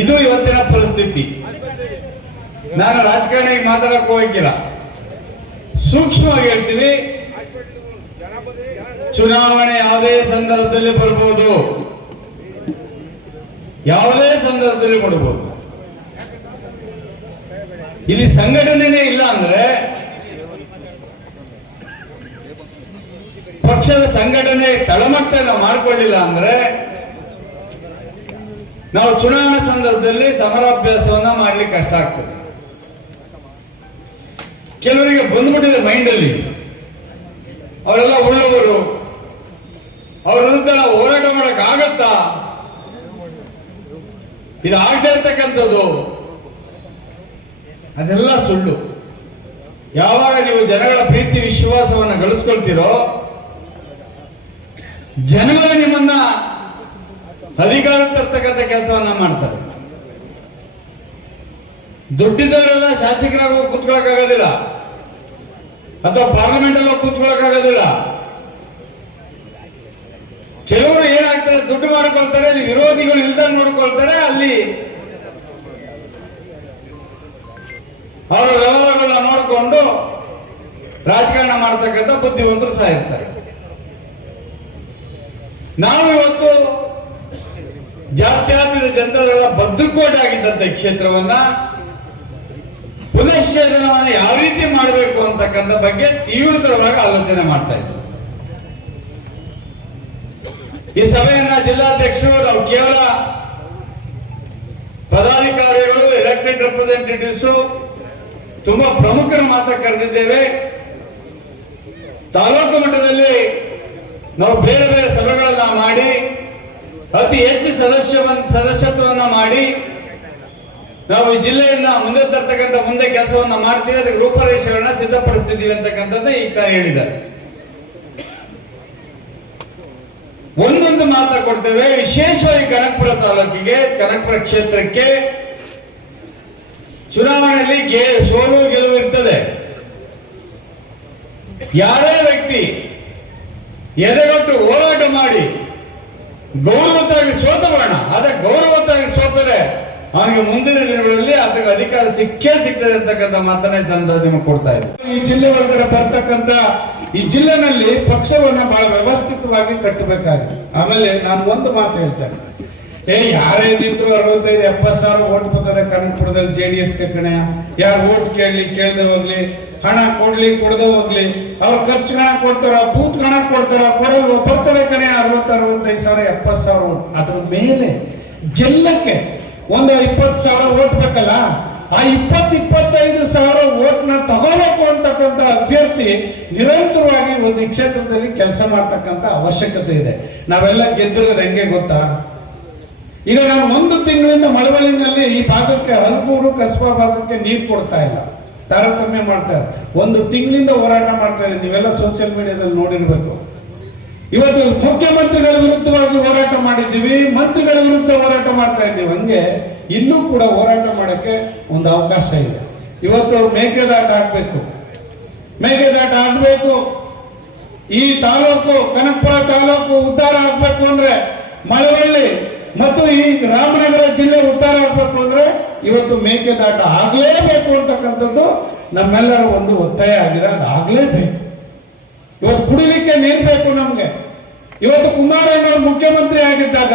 ಇದು ಇವತ್ತಿನ ಪರಿಸ್ಥಿತಿ ನಾನು ರಾಜಕಾರಣಿಗೆ ಮಾತಾಡಕ್ ಹೋಗಿಲ್ಲ ಸೂಕ್ಷ್ಮವಾಗಿ ಹೇಳ್ತೀವಿ, ಚುನಾವಣೆ ಯಾವುದೇ ಸಂದರ್ಭದಲ್ಲಿ ಬರ್ಬೋದು, ಯಾವುದೇ ಸಂದರ್ಭದಲ್ಲಿ ಮಾಡಬಹುದು. ಇಲ್ಲಿ ಸಂಘಟನೆನೇ ಇಲ್ಲ ಅಂದ್ರೆ, ಪಕ್ಷದ ಸಂಘಟನೆ ತಳಮಟ್ಟ ನಾವು ಮಾಡಿಕೊಳ್ಳಿಲ್ಲ ಅಂದ್ರೆ, ನಾವು ಚುನಾವಣಾ ಸಂದರ್ಭದಲ್ಲಿ ಸಮರಾಭ್ಯಾಸವನ್ನ ಮಾಡ್ಲಿಕ್ಕೆ ಕಷ್ಟ ಆಗ್ತದೆ. ಕೆಲವರಿಗೆ ಬಂದ್ಬಿಟ್ಟಿದೆ ಮೈಂಡ್ ಅಲ್ಲಿ, ಅವರೆಲ್ಲ ಉಳ್ಳವರು, ಅವ್ರ ವಿರುದ್ಧ ನಾವು ಹೋರಾಟ ಮಾಡಕ್ ಆಗತ್ತಾ, ಇದು ಆಗದೆ ಇರ್ತಕ್ಕಂಥದ್ದು, ಅದೆಲ್ಲ ಸುಳ್ಳು. ಯಾವಾಗ ನೀವು ಜನಗಳ ಪ್ರೀತಿ ವಿಶ್ವಾಸವನ್ನು ಗಳಿಸ್ಕೊಳ್ತೀರೋ, ಜನಗಳು ನಿಮ್ಮನ್ನ ಅಧಿಕಾರ ತರ್ತಕ್ಕಂಥ ಕೆಲಸವನ್ನ ಮಾಡ್ತಾರೆ. ದುಡ್ಡಿದ್ದವರೆಲ್ಲ ಶಾಸಕರಾಗಿ ಕೂತ್ಕೊಳ್ಳೋಕ್ಕಾಗೋದಿಲ್ಲ, ಅಥವಾ ಪಾರ್ಲಿಮೆಂಟ್ ಅಲ್ಲಿ ಕೂತ್ಕೊಳ್ಳೋಕ್ಕಾಗೋದಿಲ್ಲ. ಕೆಲವರು ಏನಾಗ್ತಾರೆ, ದುಡ್ಡು ಮಾಡ್ಕೊಳ್ತಾರೆ, ಅಲ್ಲಿ ವಿರೋಧಿಗಳು ಇಲ್ದಂಗೆ ನೋಡ್ಕೊಳ್ತಾರೆ, ಅಲ್ಲಿ ಅವರ ವ್ಯವಹಾರಗಳನ್ನ ನೋಡಿಕೊಂಡು ರಾಜಕಾರಣ ಮಾಡ್ತಕ್ಕಂಥ ಬುದ್ಧಿವಂತರು ಸಹ ಇರ್ತಾರೆ. ನಾವು ಇವತ್ತು ಜಾತ್ಯತೀತ ಜನತಾದಳದ ಭದ್ರಕೋಟೆ ಆಗಿದ್ದಂತ ಕ್ಷೇತ್ರವನ್ನ ಪುನಶ್ಚೇತನವನ್ನ ಯಾವ ರೀತಿ ಮಾಡಬೇಕು ಅಂತಕ್ಕಂಥ ಬಗ್ಗೆ ತೀವ್ರತರವಾಗಿ ಆಲೋಚನೆ ಮಾಡ್ತಾ ಇದ್ದೀವಿ. ಈ ಸಭೆಯನ್ನ ಜಿಲ್ಲಾಧ್ಯಕ್ಷರು, ನಾವು ಕೇವಲ ಪದಾಧಿಕಾರಿಗಳು, ಎಲೆಕ್ಟೆಡ್ ರೆಪ್ರೆಸೆಂಟೇಟಿವ್ಸ್, ತುಂಬಾ ಪ್ರಮುಖರ ಮಾತ್ರ ಕರೆದಿದ್ದೇವೆ. ತಾಲೂಕು ಮಟ್ಟದಲ್ಲಿ ನಾವು ಬೇರೆ ಬೇರೆ ಸಭೆಗಳನ್ನ ಮಾಡಿ ಅತಿ ಹೆಚ್ಚು ಸದಸ್ಯತ್ವವನ್ನ ಮಾಡಿ ನಾವು ಈ ಜಿಲ್ಲೆಯನ್ನ ಮುಂದೆ ತರ್ತಕ್ಕಂಥ ಮುಂದೆ ಕೆಲಸವನ್ನ ಮಾಡ್ತೀವಿ, ಅದಕ್ಕೆ ರೂಪರೇಷೆಗಳನ್ನ ಸಿದ್ಧಪಡಿಸ್ತಿದ್ದೀವಿ ಅಂತಕ್ಕಂಥದ್ದು ಈಗ ಹೇಳಿದ್ದಾರೆ. ಒಂದೊಂದು ಮಾತ್ರ ಕೊಡ್ತೇವೆ. ವಿಶೇಷವಾಗಿ ಕನಕಪುರ ತಾಲೂಕಿಗೆ, ಕನಕಪುರ ಕ್ಷೇತ್ರಕ್ಕೆ ಚುನಾವಣೆಯಲ್ಲಿ ಸೋಲು ಗೆಲುವು ಇರ್ತದೆ. ಯಾರೇ ವ್ಯಕ್ತಿ ಎದೆಗೊಟ್ಟು ಹೋರಾಟ ಮಾಡಿ ಗೌರವತ್ತಾಗಿ ಸೋತವಣ, ಅದೇ ಗೌರವತ್ತಾಗಿ ಸೋತರೆ ಅವನಿಗೆ ಮುಂದಿನ ದಿನಗಳಲ್ಲಿ ಅದಕ್ಕೆ ಅಧಿಕಾರ ಸಿಕ್ಕೇ ಸಿಗ್ತದೆ ಅಂತಕ್ಕಂಥ ಮಾತನ್ನೇ ಸಂದರ್ಭ ನಿಮಗೆ ಕೊಡ್ತಾ ಇದೆ. ಈ ಜಿಲ್ಲೆ ಒಳಗಡೆ ಬರ್ತಕ್ಕಂಥ ಈ ಜಿಲ್ಲೆನಲ್ಲಿ ಪಕ್ಷವನ್ನ ಬಹಳ ವ್ಯವಸ್ಥಿತವಾಗಿ ಕಟ್ಟಬೇಕಾಗಿದೆ. ಆಮೇಲೆ ನಾನು ಒಂದು ಮಾತು ಹೇಳ್ತೇನೆ, ಯಾರೇ ನಿಂತರು 65-70 ಸಾವಿರ ಓಟ್ ಬರ್ತದೆ ಕನಕಪುರದಲ್ಲಿ JDS ಕಣೆ. ಯಾರು ಓಟ್ ಕೇಳದೆ ಹೋಗ್ಲಿ, ಹಣ ಕೊಡ್ಲಿ ಕೊಡದೆ ಹೋಗ್ಲಿ, ಅವ್ರ ಖರ್ಚು ಹಣ ಕೊಡ್ತಾರ, ಬೂತ್ ಹಣ ಕೊಡ್ತಾರ, ಕೊಡಲ್ವ, ಬರ್ತದೆ ಕಣೆ 60-65 ಸಾವಿರ 70 ಸಾವಿರ ಓಟ್. ಅದ್ರ ಮೇಲೆ ಗೆಲ್ಲಕ್ಕೆ ಒಂದು 20 ಸಾವಿರ ಓಟ್ ಬೇಕಲ್ಲ, ಆ 20-25 ಸಾವಿರ ಓಟ್ನ ತಗೋಬೇಕು ಅಂತಕ್ಕಂಥ ಅಭ್ಯರ್ಥಿ ನಿರಂತರವಾಗಿ ಒಂದು ಕ್ಷೇತ್ರದಲ್ಲಿ ಕೆಲಸ ಮಾಡ್ತಕ್ಕಂಥ ಅವಶ್ಯಕತೆ ಇದೆ. ನಾವೆಲ್ಲ ಗೆದ್ದಿರೋದು ಹೆಂಗೆ ಗೊತ್ತಾ? ಈಗ ನಾನು 1 ತಿಂಗಳಿಂದ ಮಳವಳ್ಳಿನಲ್ಲಿ ಈ ಭಾಗಕ್ಕೆ, ಹಲಗೂರು ಕಸ್ಬಾ ಭಾಗಕ್ಕೆ ನೀರು ಕೊಡ್ತಾ ಇಲ್ಲ, ತಾರತಮ್ಯ ಮಾಡ್ತಾರೆ. 1 ತಿಂಗಳಿಂದ ಹೋರಾಟ ಮಾಡ್ತಾ ಇದ್ದೀನಿ, ನೀವೆಲ್ಲ ಸೋಷಿಯಲ್ ಮೀಡಿಯಾದಲ್ಲಿ ನೋಡಿರ್ಬೇಕು. ಇವತ್ತು ಮುಖ್ಯಮಂತ್ರಿಗಳ ವಿರುದ್ಧವಾಗಿ ಹೋರಾಟ ಮಾಡಿದ್ದೀವಿ, ಮಂತ್ರಿಗಳ ವಿರುದ್ಧ ಹೋರಾಟ ಮಾಡ್ತಾ ಇದ್ದೀವಿ. ಹಂಗೆ ಇಲ್ಲೂ ಕೂಡ ಹೋರಾಟ ಮಾಡಕ್ಕೆ ಒಂದು ಅವಕಾಶ ಇದೆ. ಇವತ್ತು ಮೇಕೆದಾಟ ಆಗ್ಬೇಕು, ಮೇಕೆದಾಟ ಆಗ್ಬೇಕು. ಈ ತಾಲೂಕು, ಕನಕಪುರ ತಾಲೂಕು ಉದ್ಧಾರ ಆಗ್ಬೇಕು ಅಂದ್ರೆ, ಮಳವಳ್ಳಿ ಮತ್ತು ಈ ರಾಮನಗರ ಜಿಲ್ಲೆ ಉದ್ಧಾರ ಆಗ್ಬೇಕು ಅಂದ್ರೆ ಇವತ್ತು ಮೇಕೆದಾಟ ಆಗ್ಲೇಬೇಕು ಅಂತಕ್ಕಂಥದ್ದು ನಮ್ಮೆಲ್ಲರ ಒಂದು ಒತ್ತಾಯ ಆಗಿದೆ. ಅದು ಆಗ್ಲೇಬೇಕು. ಇವತ್ತು ಕುಡಿಲಿಕ್ಕೆ ನೀರು ಬೇಕು ನಮ್ಗೆ. ಇವತ್ತು ಕುಮಾರಣ್ಣವರು ಮುಖ್ಯಮಂತ್ರಿ ಆಗಿದ್ದಾಗ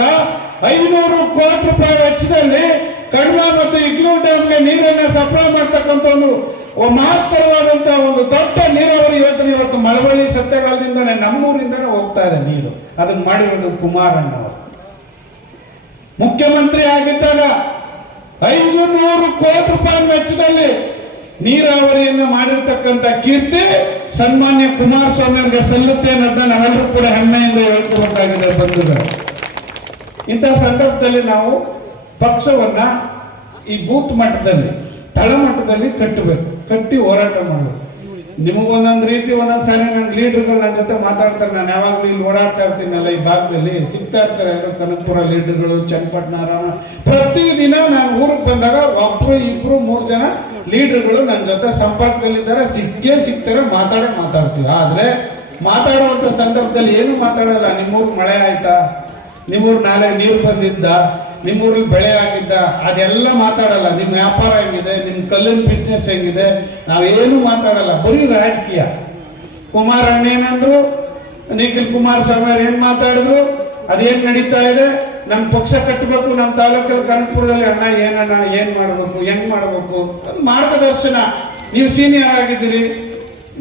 500 ಕೋಟಿ ರೂಪಾಯಿ ವೆಚ್ಚದಲ್ಲಿ ಕಣ್ವ ಮತ್ತು ಇಗ್ಲೂ ಡ್ಯಾಮ್ಗೆ ನೀರನ್ನ ಸಪ್ಲೈ ಮಾಡ್ತಕ್ಕಂಥ ಒಂದು ಮಹತ್ತರವಾದಂತಹ ಒಂದು ದೊಡ್ಡ ನೀರಾವರಿ ಯೋಜನೆ ಇವತ್ತು ಮಳವಳ್ಳಿ ಸತ್ಯಗಾಲದಿಂದಾನೆ, ನಮ್ಮೂರಿಂದಾನೆ ಹೋಗ್ತಾ ಇದೆ ನೀರು. ಅದನ್ನ ಮಾಡಿರೋದು ಕುಮಾರಣ್ಣವರು. ಮುಖ್ಯಮಂತ್ರಿ ಆಗಿದ್ದಾಗ 500 ಕೋಟಿ ರೂಪಾಯಿ ವೆಚ್ಚದಲ್ಲಿ ನೀರಾವರಿಯನ್ನು ಮಾಡಿರ್ತಕ್ಕಂಥ ಕೀರ್ತಿ ಸನ್ಮಾನ್ಯ ಕುಮಾರಸ್ವಾಮಿ ಅವರಿಗೆ ಸಲ್ಲುತ್ತೆ ಅನ್ನೋದನ್ನ ನಾವೆಲ್ಲರೂ ಕೂಡ ಹೆಮ್ಮೆಯಿಂದ ಹೇಳ್ಕೋಬೇಕಾಗಿದೆ ಬಂಧುಗಳು. ಇಂಥ ಸಂದರ್ಭದಲ್ಲಿ ನಾವು ಪಕ್ಷವನ್ನ ಈ ಬೂತ್ ಮಟ್ಟದಲ್ಲಿ, ತಳಮಟ್ಟದಲ್ಲಿ ಕಟ್ಟಿ ಹೋರಾಟ ಮಾಡಬೇಕು. ನಿಮಗೊಂದೊಂದು ರೀತಿ ಒಂದೊಂದು ಸಾರಿ ನನ್ನ ಲೀಡರ್ಗಳು ನನ್ನ ಜೊತೆ ಮಾತಾಡ್ತಾರೆ. ನಾನು ಯಾವಾಗಲೂ ಇಲ್ಲಿ ಓಡಾಡ್ತಾ ಇರ್ತೀನಲ್ಲ, ಈ ಭಾಗದಲ್ಲಿ ಸಿಗ್ತಾ ಇರ್ತಾರೆ ಯಾರು ಕನಕಪುರ ಲೀಡರ್ಗಳು, ಚನ್ನಪಟ್ಟಣ, ಪ್ರತಿದಿನ ನಾನು ಊರಿಗೆ ಬಂದಾಗ 1-2-3 ಜನ ಲೀಡರ್ಗಳು ನನ್ನ ಜೊತೆ ಸಂಪರ್ಕದಲ್ಲಿದ್ದಾರೆ, ಸಿಗ್ತಾರೆ, ಮಾತಾಡ್ತೀವಿ. ಆದ್ರೆ ಮಾತಾಡುವಂತ ಸಂದರ್ಭದಲ್ಲಿ ಏನು ಮಾತಾಡಲ್ಲ. ನಿಮ್ಮೂರು ಮಳೆ ಆಯ್ತಾ, ನಿಮ್ಮೂರು ನಾಳೆ ನೀರು ಬಂದಿದ್ದ, ನಿಮ್ಮೂರಲ್ಲಿ ಬೆಳೆ ಆಗಿದ್ದ ಅದೆಲ್ಲ ಮಾತಾಡಲ್ಲ. ನಿಮ್ಮ ವ್ಯಾಪಾರ ಹೆಂಗಿದೆ, ನಿಮ್ಮ ಕಲ್ಲಿನ ಬಿಸ್ನೆಸ್ ಹೆಂಗಿದೆ, ನಾವೇನು ಮಾತಾಡಲ್ಲ, ಬರೀ ರಾಜಕೀಯ. ಕುಮಾರಣ್ಣ ಏನಂದ್ರು, ನಿಖಿಲ್ ಕುಮಾರಸ್ವಾಮಿ ಅವ್ರು ಏನ್ ಮಾತಾಡಿದ್ರು, ಅದೇನ್ ನಡೀತಾ ಇದೆ, ನಮ್ಮ ಪಕ್ಷ ಕಟ್ಟಬೇಕು, ನಮ್ಮ ತಾಲೂಕಲ್ಲಿ ಕನಕಪುರದಲ್ಲಿ ಅಣ್ಣ ಏನಣ್ಣ ಏನ್ ಮಾಡ್ಬೇಕು, ಹೆಂಗ್ ಮಾಡ್ಬೇಕು, ಮಾರ್ಗದರ್ಶನ. ನೀವು ಸೀನಿಯರ್ ಆಗಿದ್ದೀರಿ,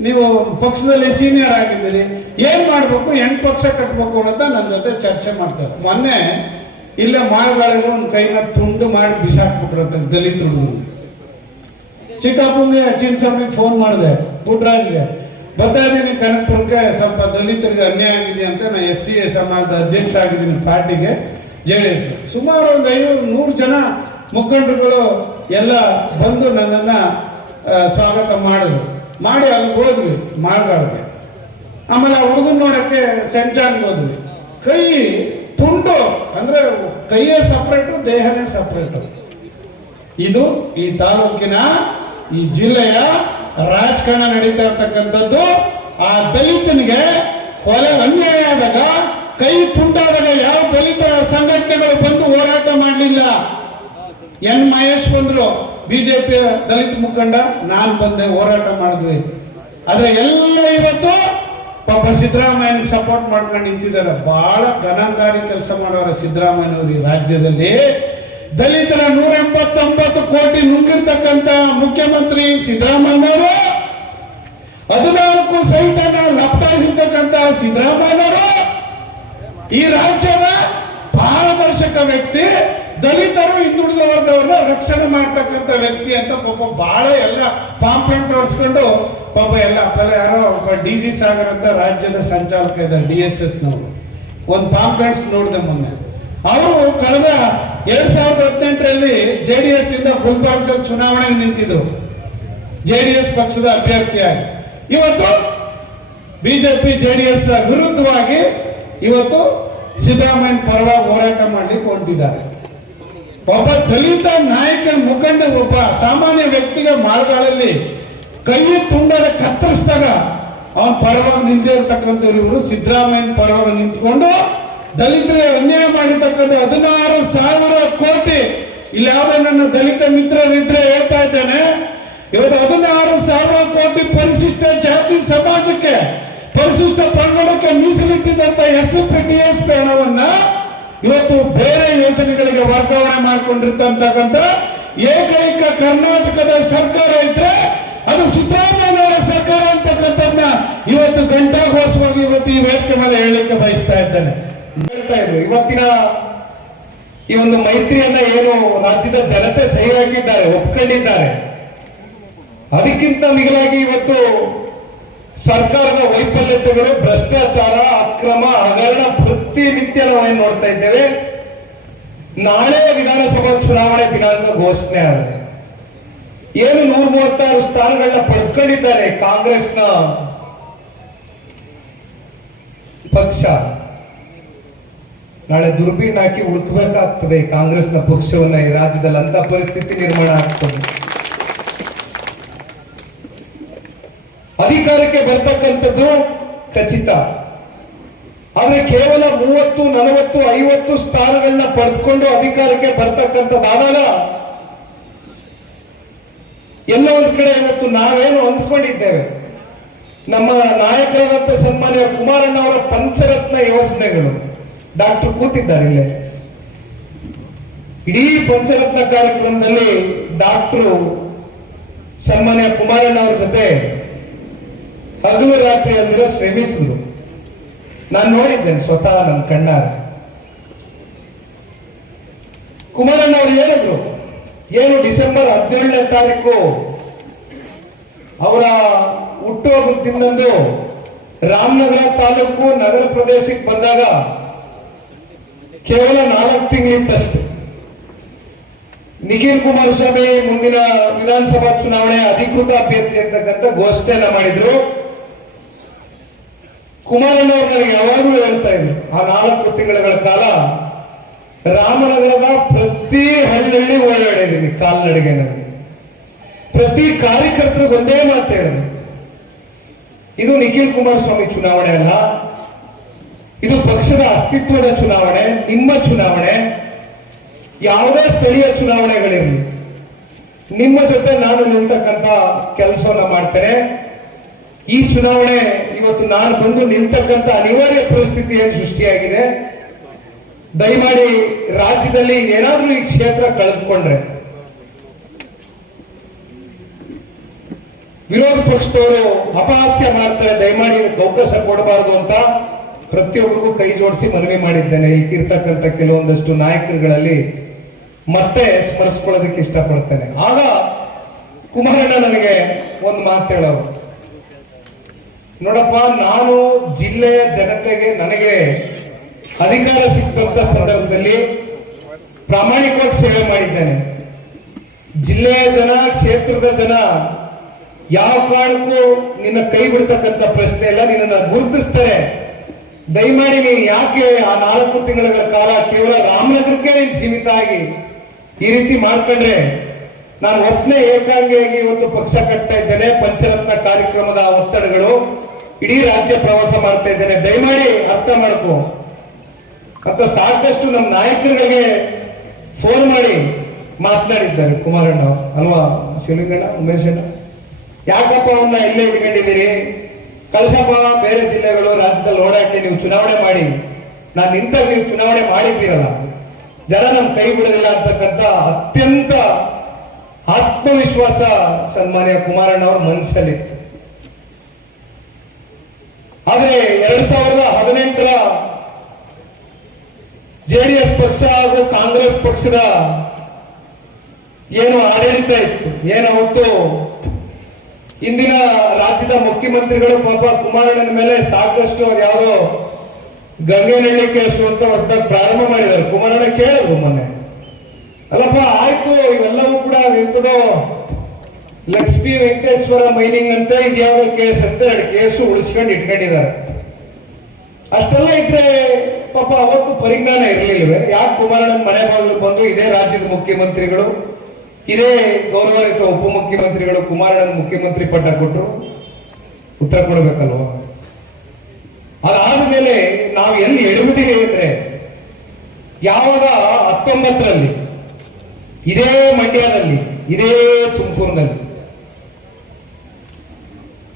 ನೀವು ಪಕ್ಷದಲ್ಲಿ ಸೀನಿಯರ್ ಆಗಿದ್ದೀರಿ, ಏನ್ ಮಾಡ್ಬೇಕು, ಹೆಂಗ್ ಪಕ್ಷ ಕಟ್ಟಬೇಕು ಅನ್ನೋದ ನನ್ನ ಜೊತೆ ಚರ್ಚೆ ಮಾಡ್ತಾರೆ. ಮೊನ್ನೆ ಇಲ್ಲೇ ಮಾಳಗಾಳಿಗೆ ಒಂದು ಕೈನ ತುಂಡು ಮಾಡಿ ಬಿಸಾಕ್ಬಿಟ್ರಂತೆ ದಲಿತ ಹುಡುಗರಿಗೆ. ಚಿಕ್ಕಪ್ಪಂಗೆ ಚಿನ್ಸ್ವಾಮಿಗೆ ಫೋನ್ ಮಾಡಿದೆ, ಪುಟ್ರಾಜ್ಗೆ, ಬರ್ತಾ ಇದ್ದೀನಿ ಕನಕಪುರಕ್ಕೆ, ಸ್ವಲ್ಪ ದಲಿತರಿಗೆ ಅನ್ಯಾಯ ಆಗಿದೆ ಅಂತ. ನಾನು SC ಸಮಾಜದ ಅಧ್ಯಕ್ಷ ಆಗಿದ್ದೀನಿ ಪಾರ್ಟಿಗೆ, JDS. ಸುಮಾರು ಒಂದು 500 ಜನ ಮುಖಂಡರುಗಳು ಎಲ್ಲ ಬಂದು ನನ್ನನ್ನ ಸ್ವಾಗತ ಮಾಡಿದ್ರು. ಮಾಡಿ ಅಲ್ಲಿ ಹೋದ್ವಿ ಮಾಳ್ಗಾಳ್ಗೆ. ಆಮೇಲೆ ಆ ಹುಡುಗನ್ ನೋಡಕ್ಕೆ ಸೆಂಟ್ ಜಾನ್ಗೆ ಹೋದ್ವಿ. ಕೈ ತುಂಡು ಅಂದ್ರೆ ಕೈಯೇ ಸಪ್ರೇಟು, ದೇಹನೇ ಸಪ್ರೇಟು. ಇದು ಈ ತಾಲೂಕಿನ, ಈ ಜಿಲ್ಲೆಯ ರಾಜಕಾರಣ ನಡೀತಾ ಇರ್ತಕ್ಕಂಥದ್ದು. ಆ ದಲಿತನಿಗೆ ಕೊಲೆ ಅನ್ಯಾಯ ಆದಾಗ, ಕೈ ತುಂಡಾದಾಗ ಯಾವ ದಲಿತ ಸಂಘಟನೆಗಳು ಬಂದು ಹೋರಾಟ ಮಾಡಲಿಲ್ಲ. ಎನ್ ಮಹೇಶ್ ಬಂದ್ರು, ಬಿಜೆಪಿ ದಲಿತ ಮುಖಂಡ, ನಾನು ಬಂದೆ, ಹೋರಾಟ ಮಾಡಿದ್ವಿ. ಆದ್ರೆ ಎಲ್ಲ ಇವತ್ತು ಪಾಪ ಸಿದ್ದರಾಮಯ್ಯನಿಗೆ ಸಪೋರ್ಟ್ ಮಾಡ್ಕೊಂಡು ನಿಂತಿದ್ದಾರೆ. ಬಹಳ ಘನಕಾರಿ ಕೆಲಸ ಮಾಡೋರ ಸಿದ್ದರಾಮಯ್ಯನವರು ಈ ರಾಜ್ಯದಲ್ಲಿ. ದಲಿತರ 189 ಕೋಟಿ ನುಂಗಿರ್ತಕ್ಕಂಥ ಮುಖ್ಯಮಂತ್ರಿ ಸಿದ್ದರಾಮಯ್ಯನವರು, 14 ಸೈಟನ್ನ ಲಪ್ಟಾಯಿಸಿರ್ತಕ್ಕಂಥ ಸಿದ್ದರಾಮಯ್ಯನವರು, ಈ ರಾಜ್ಯದ ಪಾರದರ್ಶಕ ವ್ಯಕ್ತಿ, ದಲಿತರು ಹಿಂದುಳಿದ ವರ್ಗದವ್ರನ್ನ ರಕ್ಷಣೆ ಮಾಡ್ತಕ್ಕಂಥ ವ್ಯಕ್ತಿ ಅಂತ ಪಾಪ ಬಹಳ ಎಲ್ಲ ಪಾಂಪ್ಲೆಂಟ್ ಹೊಡ್ಸ್ಕೊಂಡು ಪಾಪ ಎಲ್ಲ ಯಾರೋ ಒಬ್ಬ DG ಸಾಗರ್ ಅಂತ ರಾಜ್ಯದ ಸಂಚಾಲಕ ಇದ್ದಾರೆ DSS ನವರು, ಒಂದು ಪಾಂಪ್ಲೆಂಟ್ಸ್ ನೋಡಿದೆ ಮೊನ್ನೆ. ಅವರು ಕಳೆದ 2018ರಲ್ಲಿ JDS ಇಂದ ಗುಲ್ಬರ್ಗದಲ್ಲಿ ಚುನಾವಣೆಗೆ ನಿಂತಿದ್ರು, JDS ಪಕ್ಷದ ಅಭ್ಯರ್ಥಿಯಾಗಿ. ಇವತ್ತು ಬಿಜೆಪಿ JDS ವಿರುದ್ಧವಾಗಿ ಇವತ್ತು ಸಿದ್ದರಾಮಯ್ಯ ಪರವಾಗಿ ಹೋರಾಟ ಮಾಡಲಿಕ್ಕೆ ಹೊಂಟಿದ್ದಾರೆ. ಒಬ್ಬ ದಲಿತ ನಾಯಕ ಮುಖಂಡ, ಒಬ್ಬ ಸಾಮಾನ್ಯ ವ್ಯಕ್ತಿಗೆ ಮಾಳ್ಗಾಳಲ್ಲಿ ಕೈ ತುಂಡದ ಕತ್ತರಿಸಿದಾಗ ಅವನ ಪರವಾಗಿ ನಿಂತಿರ್ತಕ್ಕಂಥವ್ರು ಇವರು ಸಿದ್ದರಾಮಯ್ಯ ಪರವಾಗಿ ನಿಂತ್ಕೊಂಡು ದಲಿತರಿಗೆ ಅನ್ಯಾಯ ಮಾಡಿರ್ತಕ್ಕಂಥ 16,000 ಕೋಟಿ. ಇಲ್ಲಿ ಯಾವುದೇ ನನ್ನ ದಲಿತ ಮಿತ್ರರಿದ್ರೆ ಹೇಳ್ತಾ ಇದ್ದೇನೆ, ಇವತ್ತು 16,000 ಕೋಟಿ ಪರಿಶಿಷ್ಟ ಜಾತಿ ಸಮಾಜಕ್ಕೆ, ಪರಿಶಿಷ್ಟ ಪಂಗಡಕ್ಕೆ ಮೀಸಲಿಟ್ಟಿದ್ದಂತ SC TSP ಹಣವನ್ನ ಇವತ್ತು ಬೇರೆ ಯೋಜನೆಗಳಿಗೆ ವರ್ಗಾವಣೆ ಮಾಡಿಕೊಂಡಿರ್ತಕ್ಕಂಥ ಏಕೈಕ ಕರ್ನಾಟಕದ ಸರ್ಕಾರ ಇದ್ರೆ ಅದು ಸಿದ್ದರಾಮಯ್ಯನವರ ಸರ್ಕಾರ ಅಂತಕ್ಕಂಥದ್ದನ್ನ ಇವತ್ತು ಘಂಟಾಘೋಷವಾಗಿ ಇವತ್ತು ಈ ವೇದಿಕೆ ಮೇಲೆ ಹೇಳಲಿಕ್ಕೆ ಬಯಸ್ತಾ ಇದ್ದೇನೆ. ಹೇಳ್ತಾ ಇದ್ರು, ಇವತ್ತಿನ ಈ ಒಂದು ಮೈತ್ರಿಯನ್ನ ಏನು ರಾಜ್ಯದ ಜನತೆ ಸಹಿ ಹಾಕಿದ್ದಾರೆ, ಒಪ್ಕೊಂಡಿದ್ದಾರೆ. ಅದಕ್ಕಿಂತ ಮಿಗಿಲಾಗಿ ಇವತ್ತು ಸರ್ಕಾರದ ವೈಫಲ್ಯತೆಗಳು, ಭ್ರಷ್ಟಾಚಾರ, ಅಕ್ರಮ, ಹಗರಣ ಪ್ರತಿನಿತ್ಯ ನಾವೇನು ನೋಡ್ತಾ ಇದ್ದೇವೆ. ನಾಳೆ ವಿಧಾನಸಭಾ ಚುನಾವಣೆ ದಿನಾಂಕ ಘೋಷಣೆ ಆಗಿದೆ. ಏನು 136 ಸ್ಥಾನಗಳನ್ನ ಪಡೆದುಕೊಂಡಿದ್ದಾರೆ ಕಾಂಗ್ರೆಸ್ನ ಪಕ್ಷ. ನಾಳೆ ದುರ್ಬೀನ್ ಹಾಕಿ ಹುಡುಕ್ಬೇಕಾಗ್ತದೆ ಕಾಂಗ್ರೆಸ್ನ ಪಕ್ಷವನ್ನ ಈ ರಾಜ್ಯದಲ್ಲಿ, ಅಂತ ಪರಿಸ್ಥಿತಿ ನಿರ್ಮಾಣ ಆಗ್ತದೆ. ಅಧಿಕಾರಕ್ಕೆ ಬರ್ತಕ್ಕಂಥದ್ದು ಖಚಿತ, ಆದ್ರೆ ಕೇವಲ 30, 40, 50 ಸ್ಥಾನಗಳನ್ನ ಪಡೆದುಕೊಂಡು ಅಧಿಕಾರಕ್ಕೆ ಬರ್ತಕ್ಕಂಥದ್ದಾದಾಗ ಎಲ್ಲೋ ಒಂದ್ ಕಡೆ ಇವತ್ತು ನಾವೇನು ಅಂದ್ಕೊಂಡಿದ್ದೇವೆ, ನಮ್ಮ ನಾಯಕರಾದಂತ ಸನ್ಮಾನ್ಯ ಕುಮಾರಣ್ಣ ಅವರ ಪಂಚರತ್ನ ಯೋಜನೆಗಳು, ಡಾಕ್ಟರ್ ಕೂತಿದ್ದಾರೆ ಇಲ್ಲೇ, ಇಡೀ ಪಂಚರತ್ನ ಕಾರ್ಯಕ್ರಮದಲ್ಲಿ ಡಾಕ್ಟರ್ ಸನ್ಮಾನ್ಯ ಕುಮಾರಣ್ಣ ಅವ್ರ ಜೊತೆ ಹಗಲು ರಾತ್ರಿ ಅಲ್ಲಿರೋ ಶ್ರಮಿಸಿದ್ರು. ನಾನು ನೋಡಿದ್ದೇನೆ ಸ್ವತಃ ನನ್ನ ಕಣ್ಣಾರೆ. ಕುಮಾರಣ್ಣ ಅವರು ಹೇಳಿದ್ರು, ಏನು ಡಿಸೆಂಬರ್ 17ನೇ ತಾರೀಕು ಅವರ ಹುಟ್ಟುಹಬ್ಬದ ದಿನದಂದು ರಾಮನಗರ ತಾಲೂಕು ನಗರ ಪ್ರದೇಶಕ್ಕೆ ಬಂದಾಗ ಕೇವಲ 4 ತಿಂಗಳಿತ್ತಷ್ಟು ನಿಖಿಲ್ ಕುಮಾರಸ್ವಾಮಿ ಮುಂದಿನ ವಿಧಾನಸಭಾ ಚುನಾವಣೆ ಅಧಿಕೃತ ಅಭ್ಯರ್ಥಿ ಅಂತಕ್ಕಂಥ ಘೋಷಣೆಯನ್ನ ಮಾಡಿದ್ರು. ಕುಮಾರಣ್ಣ ಅವರು ನನಗೆ ಯಾವಾಗಲೂ ಹೇಳ್ತಾ ಇದ್ರು, ಆ 4 ತಿಂಗಳ ಕಾಲ ರಾಮನಗರದ ಪ್ರತಿ ಹಳ್ಳಿ ಓಡಾಡಿದ್ದೀನಿ ಕಾಲ್ನಡಿಗೆ. ನನಗೆ ಪ್ರತಿ ಕಾರ್ಯಕರ್ತರಿಗೆ ಒಂದೇ ಮಾತು ಹೇಳಿದೆ, ಇದು ನಿಖಿಲ್ ಕುಮಾರಸ್ವಾಮಿ ಚುನಾವಣೆ ಅಲ್ಲ, ಇದು ಪಕ್ಷದ ಅಸ್ತಿತ್ವದ ಚುನಾವಣೆ, ನಿಮ್ಮ ಚುನಾವಣೆ. ಯಾವುದೇ ಸ್ಥಳೀಯ ಚುನಾವಣೆಗಳಿರಲಿ ನಿಮ್ಮ ಜೊತೆ ನಾನು ನಿಲ್ತಕ್ಕಂಥ ಕೆಲಸವನ್ನ ಮಾಡ್ತೇನೆ. ಈ ಚುನಾವಣೆ ಇವತ್ತು ನಾನು ಬಂದು ನಿಲ್ತಕ್ಕಂಥ ಅನಿವಾರ್ಯ ಪರಿಸ್ಥಿತಿ ಏನು ಸೃಷ್ಟಿಯಾಗಿದೆ, ದಯಮಾಡಿ ರಾಜ್ಯದಲ್ಲಿ ಏನಾದ್ರೂ ಈ ಕ್ಷೇತ್ರ ಕಳೆದುಕೊಂಡ್ರೆ ವಿರೋಧ ಪಕ್ಷದವರು ಅಪಹಾಸ್ಯ ಮಾಡ್ತಾರೆ, ದಯಮಾಡಿ ಇದಕ್ಕೆ ಅವಕಾಶ ಕೊಡಬಾರದು ಅಂತ ಪ್ರತಿಯೊಬ್ಬರಿಗೂ ಕೈ ಜೋಡಿಸಿ ಮನವಿ ಮಾಡಿದ್ದೇನೆ. ಇಲ್ಲಿರ್ತಕ್ಕಂಥ ಕೆಲವೊಂದಷ್ಟು ನಾಯಕರುಗಳಲ್ಲಿ ಮತ್ತೆ ಸ್ಮರಿಸ್ಕೊಳ್ಳೋದಕ್ಕೆ ಇಷ್ಟಪಡ್ತೇನೆ. ಆಗ ಕುಮಾರಣ್ಣ ನನಗೆ ಒಂದು ಮಾತು ಹೇಳೋರು, ನೋಡಪ್ಪ, ನಾನು ಜಿಲ್ಲೆಯ ಜನತೆಗೆ ನನಗೆ ಅಧಿಕಾರ ಸಿಕ್ಕಂತ ಸಂದರ್ಭದಲ್ಲಿ ಪ್ರಾಮಾಣಿಕವಾಗಿ ಸೇವೆ ಮಾಡಿದ್ದೇನೆ. ಜಿಲ್ಲೆಯ ಜನ, ಕ್ಷೇತ್ರದ ಜನ ಯಾವ ಕಾರಣಕ್ಕೂ ನಿನ್ನ ಕೈ ಬಿಡ್ತಕ್ಕಂಥ ಪ್ರಶ್ನೆ ಇಲ್ಲ, ನಿನ್ನನ್ನು ಗುರುತಿಸ್ತಾರೆ. ದಯಮಾಡಿ ನೀನು ಯಾಕೆ ಆ 4 ತಿಂಗಳ ಕಾಲ ಕೇವಲ ರಾಮನಗರಕ್ಕೆ ನೀನು ಸೀಮಿತ ಆಗಿ ಈ ರೀತಿ ಮಾಡ್ಕೊಂಡ್ರೆ, ನಾನು ಒತ್ತನೇ ಏಕಾಂಗಿಯಾಗಿ ಇವತ್ತು ಪಕ್ಷ ಕಟ್ತಾ ಇದ್ದೇನೆ. ಪಂಚರತ್ನ ಕಾರ್ಯಕ್ರಮದ ಒತ್ತಡಗಳು, ಇಡೀ ರಾಜ್ಯ ಪ್ರವಾಸ ಮಾಡ್ತಾ ಇದ್ದೇನೆ, ದಯಮಾಡಿ ಅರ್ಥ ಮಾಡ್ಕೋ ಅಂತ ಸಾಕಷ್ಟು ನಮ್ಮ ನಾಯಕರುಗಳಿಗೆ ಫೋನ್ ಮಾಡಿ ಮಾತನಾಡಿದ್ದಾರೆ ಕುಮಾರಣ್ಣ ಅಲ್ವಾ, ಶಿವಲಿಂಗಣ್ಣ, ಉಮೇಶಣ್ಣ. ಯಾಕಪ್ಪ ಅವನ್ನ ಇಲ್ಲೇ ಇಟ್ಕೊಂಡಿದ್ದೀರಿ, ಕಳ್ಸಪ್ಪ ಬೇರೆ ಜಿಲ್ಲೆಗಳು ರಾಜ್ಯದಲ್ಲಿ ಓಡಾಡಿ ನೀವು ಚುನಾವಣೆ ಮಾಡಿ, ನಾನು ನಿಂತಾಗ ನೀವು ಚುನಾವಣೆ ಮಾಡಿದ್ದೀರಲ್ಲ, ಜನ ನಮ್ಮ ಕೈ ಬಿಡೋದಿಲ್ಲ ಅಂತಕ್ಕಂಥ ಅತ್ಯಂತ ಆತ್ಮವಿಶ್ವಾಸ ಸನ್ಮಾನ್ಯ ಕುಮಾರಣ್ಣ ಅವರ ಮನಸ್ಸಲ್ಲಿತ್ತು. ಆದ್ರೆ 2018ರ ಜೆಡಿಎಸ್ ಪಕ್ಷ ಹಾಗೂ ಕಾಂಗ್ರೆಸ್ ಪಕ್ಷದ ಏನು ಆಡಳಿತ ಇತ್ತು, ಏನವತ್ತು ಇಂದಿನ ರಾಜ್ಯದ ಮುಖ್ಯಮಂತ್ರಿಗಳು ಪಾಪ ಕುಮಾರಣ್ಣನ ಮೇಲೆ ಸಾಕಷ್ಟು ಯಾವುದೋ ಗಂಗೇನಹಳ್ಳಿ ಕೇಸು ಅಂತ ಹೊಸದಾಗಿ ಪ್ರಾರಂಭ ಮಾಡಿದ್ದಾರೆ. ಕುಮಾರಣ್ಣ ಕೇಳಿದ್ರು ಮೊನ್ನೆ, ಅಲ್ಲಪ್ಪ ಆಯ್ತು ಇವೆಲ್ಲವೂ ಕೂಡ ಎಂತದೋ ಲಕ್ಷ್ಮೀ ವೆಂಕಟೇಶ್ವರ ಮೈನಿಂಗ್ ಅಂತ ಇದ್ಯಾವುದೋ ಕೇಸ್ ಅಂತ 2 ಕೇಸು ಉಳಿಸ್ಕೊಂಡು ಇಟ್ಕೊಂಡಿದ್ದಾರೆ. ಅಷ್ಟೆಲ್ಲ ಇದ್ರೆ ಪಾಪ ಅವತ್ತು ಪರಿಜ್ಞಾನ ಇರಲಿಲ್ವೇ? ಯಾಕೆ ಕುಮಾರಣ್ಣನ ಮನೆ ಬಾಗಿಲು ಬಂದು ಇದೇ ರಾಜ್ಯದ ಮುಖ್ಯಮಂತ್ರಿಗಳು, ಇದೇ ಗೌರವಾನ್ವಿತ ಉಪಮುಖ್ಯಮಂತ್ರಿಗಳು ಕುಮಾರಣ್ಣನ ಮುಖ್ಯಮಂತ್ರಿ ಪಟ್ಟ ಕೊಟ್ಟರು? ಉತ್ತರ ಕೊಡಬೇಕಲ್ವ? ಅದಾದ ಮೇಲೆ ನಾವು ಎಲ್ಲಿ ಎಡಬಿದ್ದೀವಿ ಅಂದ್ರೆ, ಯಾವಾಗ 19ರಲ್ಲಿ ಇದೇ ಮಂಡ್ಯದಲ್ಲಿ, ಇದೇ ತುಮಕೂರಿನಲ್ಲಿ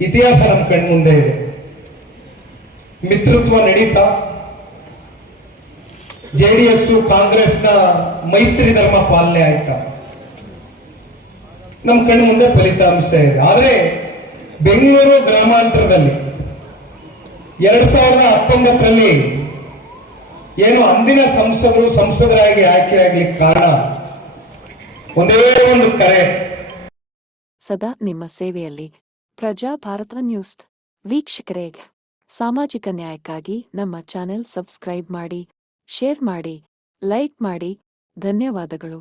ಇತಿಹಾಸ ನಮ್ಮ ಕಣ್ಮುಂದೆ ಇದೆ. ಮಿತ್ರತ್ವ ನಡೀತಾ ಜೆಡಿಎಸ್ ಕಾಂಗ್ರೆಸ್ನ ಮೈತ್ರಿ ಧರ್ಮ ಪಾಲನೆ ಆಯ್ತಾ, ನಮ್ಮ ಕಣ್ಣು ಮುಂದೆ ಫಲಿತಾಂಶ ಇದೆ. ಆದ್ರೆ ಬೆಂಗಳೂರು ಗ್ರಾಮಾಂತರದಲ್ಲಿ 2019ರಲ್ಲಿ ಏನು ಅಂದಿನ ಸಂಸದರಾಗಿ ಆಯ್ಕೆ ಆಗ್ಲಿಕ್ಕೆ ಕಾರಣ ಒಂದೇ ಒಂದು ಕರೆ. ಸದಾ ನಿಮ್ಮ ಸೇವೆಯಲ್ಲಿ ಪ್ರಜಾ ಭಾರತ ನ್ಯೂಸ್ ವೀಕ್ಷಕರೇ, ಸಾಮಾಜಿಕ ನ್ಯಾಯಕ್ಕಾಗಿ ನಮ್ಮ ಚಾನೆಲ್ ಸಬ್ಸ್ಕ್ರೈಬ್ ಮಾಡಿ, ಶೇರ್ ಮಾಡಿ, ಲೈಕ್ ಮಾಡಿ. ಧನ್ಯವಾದಗಳು.